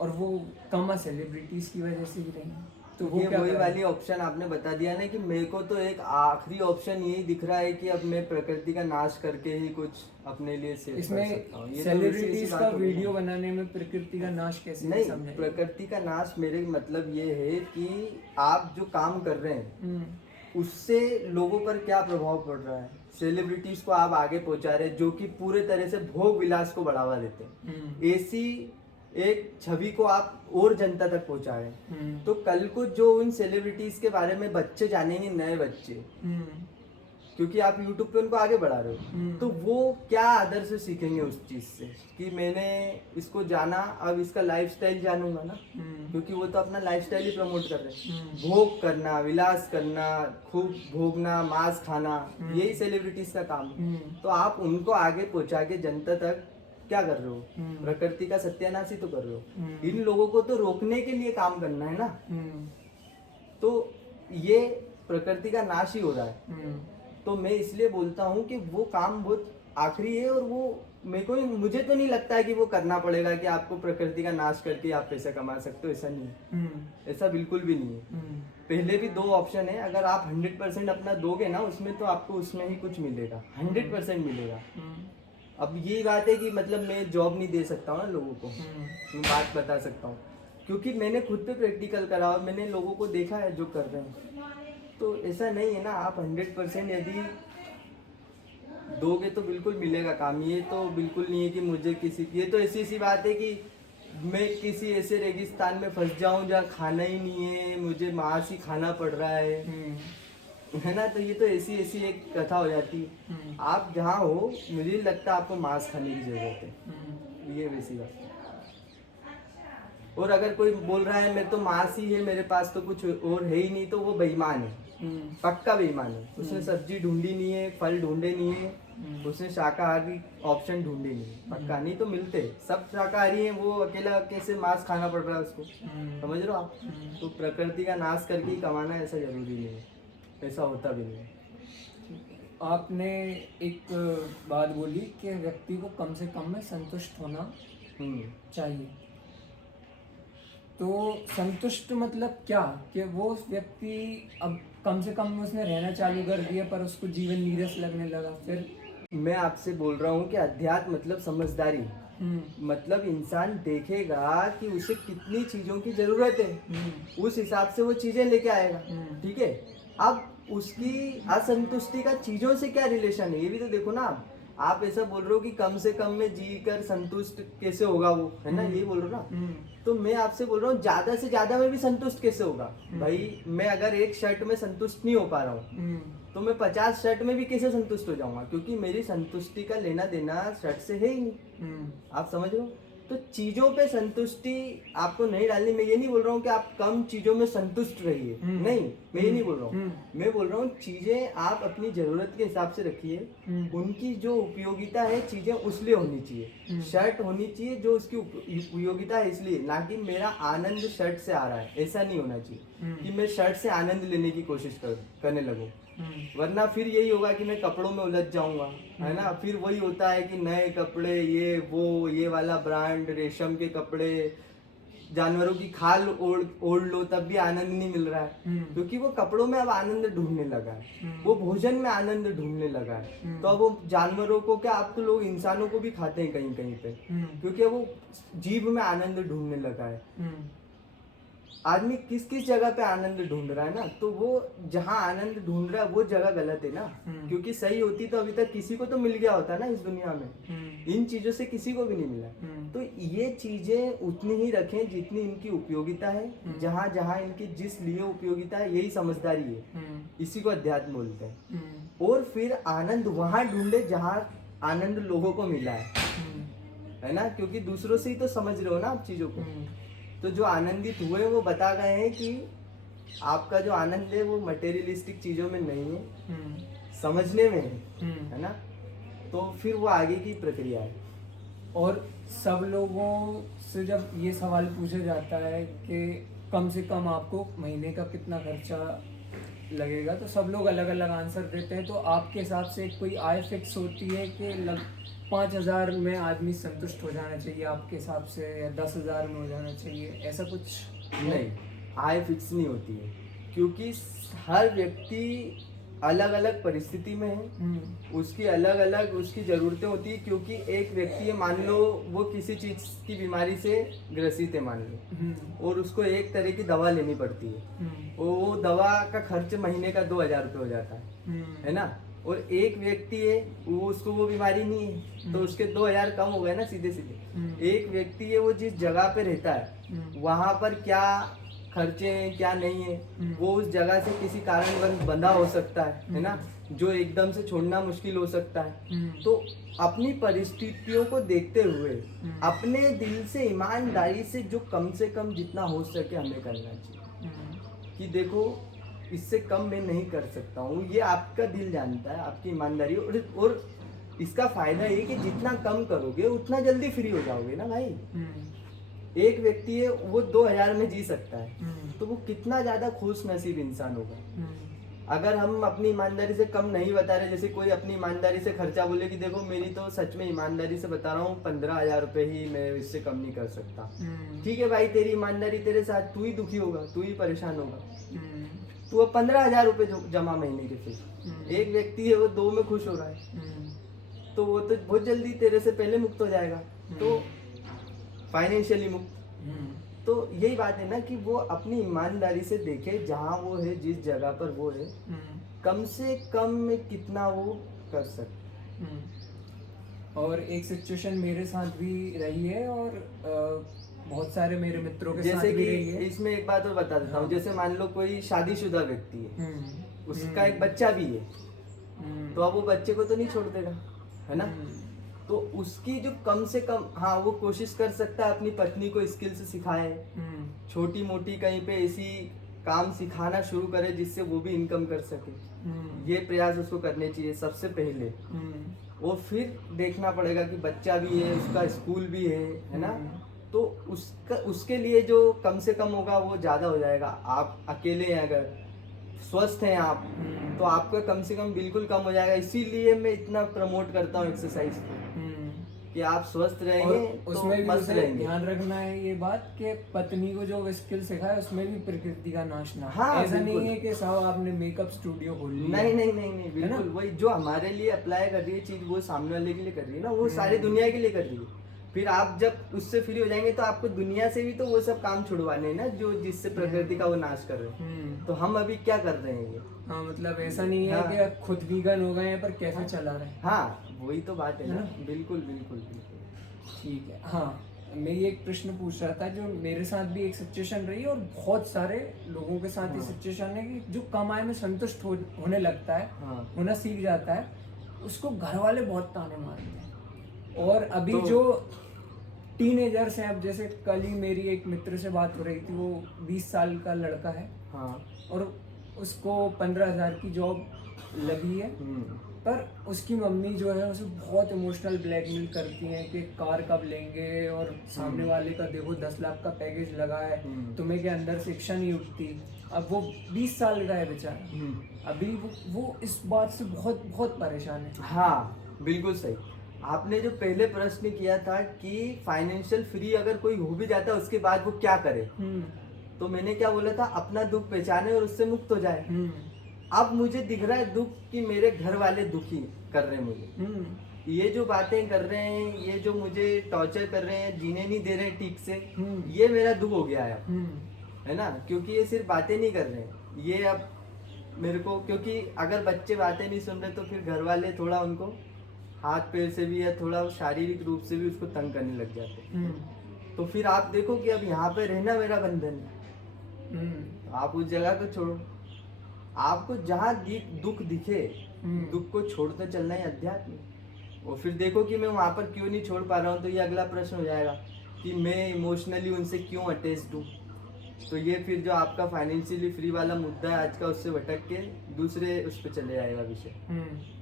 और वो कम सेलिब्रिटीज की वजह से ही रही हैं। तो वो ये क्या वही करें? वाली ऑप्शन आपने बता दिया ना कि मेरे को तो एक आखिरी ऑप्शन यही दिख रहा है कि अब मैं प्रकृति का नाश करके ही कुछ अपने लिए सेव कर इसमें सकता हूँ। ये तो सेलिब्रिटीज वैसी का बात हो गई ना। वीडियो बनाने में प्रकृति का नाश कैसे नहीं, समझाएंगे? प्रकृति का नाश मेरे मतलब ये है कि आप जो काम कर रहे हैं हम्म, उससे लोगों पर क्या प्रभाव पड़ रहा है। सेलिब्रिटीज को आप आगे पहुंचा रहे हैं जो कि पूरे तरह से भोग विलास को बढ़ावा देते हैं। हम्म, ऐसी एक छवि को आप और जनता तक पहुंचा रहे हैं। हम्म, तो कल को जो उन सेलिब्रिटीज के बारे में बच्चे जानेंगे, नए बच्चे, हम्म, क्योंकि आप यूट्यूब पे उनको आगे बढ़ा रहे हो, तो वो क्या आदर्श सीखेंगे उस चीज से कि मैंने इसको जाना, अब इसका लाइफस्टाइल जानूंगा ना, हम्म, क्योंकि वो तो अपना लाइफस्टाइल ही प्रमोट कर रहे हैं। हम्म, भोग करना, विलास करना, खूब भोगना, मांस खाना, यही सेलिब्रिटीज का काम है। हम्म, तो आप उनको आगे पहुंचा के जनता तक क्या कर रहे हो? हम्म, प्रकृति का सत्यानाश ही तो कर रहे हो। हम्म, इन लोगों को तो रोकने के लिए काम करना है ना। हम्म, तो ये प्रकृति का नाश ही हो रहा है। हम्म, तो मैं इसलिए बोलता हूँ कि वो काम बहुत आखिरी है, और वो मुझे तो नहीं लगता है कि वो करना पड़ेगा कि आपको प्रकृति का नाश करके आप पैसा कमा सकते हो। ऐसा नहीं है, हम्म, ऐसा बिल्कुल भी नहीं है। हम्म, पहले भी 2 ऑप्शन है, अगर आप 100% अपना दोगे ना उसमें, तो आपको उसमें ही कुछ मिलेगा, 100% मिलेगा। हम्म, अब यही बात है कि मतलब मैं जॉब नहीं दे सकता हूँ ना लोगों को, मैं बात बता सकता हूँ क्योंकि मैंने खुद पे प्रैक्टिकल करा और मैंने लोगों को देखा है जो कर रहे हैं। तो ऐसा नहीं है ना, आप 100% यदि दोगे तो बिल्कुल मिलेगा काम। ये तो बिल्कुल नहीं है कि मुझे किसी, ये तो ऐसी सी बात है कि मैं किसी ऐसे रेगिस्तान में फंस जाऊं जहाँ खाना ही नहीं है, मुझे मांस ही खाना पड़ रहा है ना। तो ये तो ऐसी ऐसी एक कथा हो जाती है। आप जहाँ हो, मुझे नहीं लगता आपको मांस खाने की जरूरत है, ये वैसी बात है। और अगर कोई बोल रहा है मैं तो मांस ही है, मेरे पास तो कुछ और है ही नहीं, तो वो बेईमान है, पक्का बेईमान है। उसने सब्जी ढूंढी नहीं है, फल ढूंढे नहीं है, उसने शाकाहारी ऑप्शन ढूंढे नहीं है, पक्का नहीं तो मिलते। सब शाकाहारी हैं, वो अकेला कैसे मांस खाना पड़ रहा है उसको, समझ रहे हो आप? तो प्रकृति का नाश करके ही कमाना ऐसा जरूरी नहीं है, ऐसा होता भी नहीं है। आपने एक बात बोली कि व्यक्ति को कम से कम में संतुष्ट होना चाहिए। तो संतुष्ट मतलब क्या? कि वो व्यक्ति अब कम से कम में उसने रहना चालू कर दिया पर उसको जीवन नीरस लगने लगा, फिर मैं आपसे बोल रहा हूँ कि अध्यात्म मतलब समझदारी। मतलब इंसान देखेगा कि उसे कितनी चीजों की जरूरत है, उस हिसाब से वो चीजें लेके आएगा, ठीक है। अब उसकी असंतुष्टि का चीजों से क्या रिलेशन है, ये भी तो देखो ना। आप ऐसा बोल रहे हो कि कम से कम में जी कर संतुष्ट कैसे होगा वो, है ना, यही बोल रहे हो ना। तो मैं आपसे बोल रहा हूँ ज्यादा से ज्यादा में भी संतुष्ट कैसे होगा भाई? मैं अगर एक शर्ट में संतुष्ट नहीं हो पा रहा हूँ तो मैं 50 शर्ट में भी कैसे संतुष्ट हो जाऊंगा? क्योंकि मेरी संतुष्टि का लेना देना शर्ट से है ही नहीं। आप समझ रहे हो? तो चीजों पे संतुष्टि आपको नहीं डालनी। मैं ये नहीं बोल रहा हूँ कि आप कम चीजों में संतुष्ट रहिए, नहीं, मैं ये नहीं बोल रहा हूँ। मैं बोल रहा हूँ चीजें आप अपनी जरूरत के हिसाब से रखिए, उनकी जो उपयोगिता है चीजें उसलिए होनी चाहिए। शर्ट होनी चाहिए जो उसकी उपयोगिता है इसलिए, ना कि मेरा आनंद शर्ट से आ रहा है, ऐसा नहीं होना चाहिए कि मैं शर्ट से आनंद लेने की कोशिश करने लगूं। वरना फिर यही होगा कि मैं कपड़ों में उलझ जाऊंगा, है ना। फिर वही होता है कि नए कपड़े, ये वो, ये वाला ब्रांड, रेशम के कपड़े, जानवरों की खाल ओढ़ लो तब भी आनंद नहीं मिल रहा है, क्योंकि वो कपड़ों में अब आनंद ढूंढने लगा है, वो भोजन में आनंद ढूंढने लगा है। तो अब वो जानवरों को क्या, अब तो लोग इंसानों को भी खाते हैं कहीं कहीं पे, क्योंकि वो जीभ में आनंद ढूंढने लगा है। आदमी किस किस जगह पे आनंद ढूंढ रहा है ना, तो वो जहाँ आनंद ढूंढ रहा है वो जगह गलत है ना। क्योंकि सही होती तो अभी तक किसी को तो मिल गया होता ना इस दुनिया में। इन चीजों से किसी को भी नहीं मिला। तो ये चीजें उतनी ही रखें जितनी इनकी उपयोगिता है, जहाँ जहाँ इनकी जिस लिए उपयोगिता है, यही समझदारी है, इसी को अध्यात्म बोलते हैं। और फिर आनंद वहां ढूंढे जहाँ आनंद लोगों को मिला है ना, क्योंकि दूसरों से ही तो समझ रहे हो ना आप चीजों को। तो जो आनंदित हुए वो बता गए हैं कि आपका जो आनंद है वो मटेरियलिस्टिक चीजों में नहीं है, समझने में है ना। तो फिर वो आगे की प्रक्रिया है। और सब लोगों से जब ये सवाल पूछा जाता है कि कम से कम आपको महीने का कितना खर्चा लगेगा, तो सब लोग अलग अलग आंसर देते हैं। तो आपके हिसाब से कोई आय फिक्स होती है कि 5,000 में आदमी संतुष्ट हो जाना चाहिए आपके हिसाब से, या 10,000 में हो जाना चाहिए, ऐसा कुछ? नहीं, आय फिक्स नहीं होती है, क्योंकि हर व्यक्ति अलग अलग परिस्थिति में है, उसकी अलग अलग उसकी ज़रूरतें होती है। क्योंकि एक व्यक्ति है, मान लो वो किसी चीज़ की बीमारी से ग्रसित है मान लो, और उसको एक तरह की दवा लेनी पड़ती है, वो दवा का खर्च महीने का 2,000 रुपये हो जाता है ना। और एक व्यक्ति है, वो उसको वो बीमारी नहीं है, तो उसके 2,000 कम हो गए ना सीधे सीधे। एक व्यक्ति है, वो जिस जगह पे रहता है वहाँ पर क्या खर्चे हैं क्या नहीं है, वो उस जगह से किसी कारण बंधा हो सकता है ना, जो एकदम से छोड़ना मुश्किल हो सकता है। तो अपनी परिस्थितियों को देखते हुए अपने दिल से ईमानदारी से जो कम से कम जितना हो सके हमें करना चाहिए, कि देखो इससे कम मैं नहीं कर सकता हूँ, ये आपका दिल जानता है, आपकी ईमानदारी। और इसका फायदा ये कि जितना कम करोगे उतना जल्दी फ्री हो जाओगे ना भाई। एक व्यक्ति है, वो 2,000 में जी सकता है, तो वो कितना ज्यादा खुश नसीब इंसान होगा। अगर हम अपनी ईमानदारी से कम नहीं बता रहे, जैसे कोई अपनी ईमानदारी से खर्चा बोले कि देखो मेरी तो सच में ईमानदारी से बता रहा हूँ 15,000 रुपये ही, मैं इससे कम नहीं कर सकता। ठीक है भाई, तेरी ईमानदारी तेरे साथ, तू ही दुखी होगा, तू ही परेशान होगा। तो वो 15,000 रुपये जमा महीने के फिर एक व्यक्ति है, वो 2 में खुश हो रहा है, तो वो तो बहुत जल्दी तेरे से पहले मुक्त हो जाएगा, तो फाइनेंशियली मुक्त। तो यही बात है ना कि वो अपनी ईमानदारी से देखे जहाँ वो है, जिस जगह पर वो है, कम से कम में कितना वो कर सकते। और एक सिचुएशन मेरे साथ भी रही है, और बहुत सारे मेरे मित्रों के साथ भी रही है। इसमें एक बात और बता देता हूँ, जैसे मान लो कोई शादीशुदा व्यक्ति है, उसका एक बच्चा भी है, तो अब वो बच्चे को तो नहीं छोड़ देगा, है ना। तो उसकी जो कम से कम, हाँ वो कोशिश कर सकता है अपनी पत्नी को स्किल्स सिखाए, छोटी मोटी कहीं पे ऐसी काम सिखाना शुरू करे जिससे वो भी इनकम कर सके। ये प्रयास उसको करने चाहिए सबसे पहले। और फिर देखना पड़ेगा कि बच्चा भी है, उसका स्कूल भी है ना। तो उसके लिए जो कम से कम होगा वो ज़्यादा हो जाएगा। आप अकेले हैं, अगर स्वस्थ हैं आप, तो आपका कम से कम बिल्कुल कम हो जाएगा। इसीलिए मैं इतना प्रमोट करता हूँ एक्सरसाइज को, कि आप स्वस्थ रहेंगे तो उसमें भी मस्त रहेंगे। ध्यान रखना है ये बात कि पत्नी को जो स्किल सिखाए उसमें भी प्रकृति का नाश ना। हाँ, ऐसा नहीं है कि साहब आपने मेकअप स्टूडियो खोल लिया। नहीं, बिल्कुल वही जो हमारे लिए अप्लाई कर रही है चीज, वो सामने वाले के लिए कर रही है ना, वो सारी दुनिया के लिए कर रही है। फिर आप जब उससे फ्री हो जाएंगे तो आपको दुनिया से भी तो वो सब काम छुड़वाने हैं ना, जो जिससे प्रकृति का वो नाश कर रहे हैं। तो हम अभी क्या कर रहे हैं ये? हाँ, मतलब ऐसा नहीं है कि खुद वीगन हो गए हैं पर कैसे चला रहे हैं। हाँ वही तो बात है ना। बिल्कुल। ठीक है। हाँ, मैं ये एक प्रश्न पूछ रहा था, जो मेरे साथ भी एक सिचुएशन रही है और बहुत सारे लोगों के साथ ये सिचुएशन है कि जो कम आय में संतुष्ट होने लगता है, होना सीख जाता है, उसको घर वाले बहुत ताने मारते हैं। और अभी जो टीनेजर्स हैं, अब जैसे कल ही मेरी एक मित्र से बात हो रही थी, वो 20 साल का लड़का है, और उसको 15,000 की जॉब लगी है, पर उसकी मम्मी जो है उसे बहुत इमोशनल ब्लैकमेल करती हैं कि कार कब लेंगे, और सामने वाले का देखो 10 लाख का पैकेज लगा है, तुम्हें के अंदर शिक्षा नहीं उठती। अब वो 20 साल का है बेचारा, अभी वो इस बात से बहुत बहुत परेशान है। हाँ बिल्कुल सही। आपने जो पहले प्रश्न किया था कि फाइनेंशियल फ्री अगर कोई हो भी जाता है उसके बाद वो क्या करे, तो मैंने क्या बोला था, अपना दुख पहचाने और उससे मुक्त हो जाए। अब मुझे दिख रहा है दुख कि मेरे घर वाले दुखी कर रहे हैं मुझे, ये जो बातें कर रहे हैं, ये जो मुझे टॉर्चर कर रहे हैं, जीने नहीं दे रहे हैं ठीक से, ये मेरा दुख हो गया है ना। क्योंकि ये सिर्फ बातें नहीं कर रहे हैं, ये अब मेरे को, क्योंकि अगर बच्चे बातें नहीं सुन रहे तो फिर घर वाले थोड़ा उनको हाथ पैर से भी या थोड़ा शारीरिक रूप से भी उसको तंग करने लग जाते। तो फिर आप देखो कि अब यहाँ पे रहना मेरा बंधन है, आप उस जगह को छोड़ो। आपको जहाँ दुख दिखे, दुख को छोड़ते चलना ही अध्यात्म है। और फिर देखो कि मैं वहाँ पर क्यों नहीं छोड़ पा रहा हूँ, तो ये अगला प्रश्न हो जाएगा कि मैं इमोशनली उनसे क्यों अटैच्ड हूँ। तो ये फिर जो आपका फाइनेंशियली फ्री वाला मुद्दा है आज का, उससे भटक के दूसरे उस पर चले जाएगा विषय,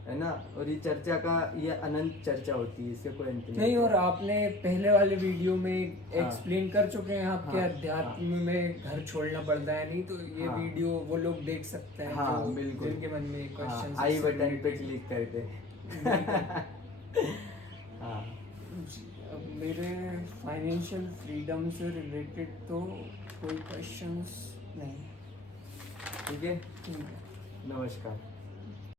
है ना। और ये चर्चा का ये अनंत चर्चा होती है, इससे कोई अंत नहीं। और आपने पहले वाले वीडियो में एक्सप्लेन कर चुके हैं आपके अध्यात्म में घर छोड़ना पड़ता है नहीं, तो ये वीडियो वो लोग देख सकते हैं। हाँ बिल्कुल, जिनके मन में क्वेश्चन, आई बटन पे क्लिक करके। हाँ, अब मेरे फाइनेंशियल फ्रीडम से रिलेटेड तो कोई क्वेश्चंस ठीक है, ठीक है। नमस्कार।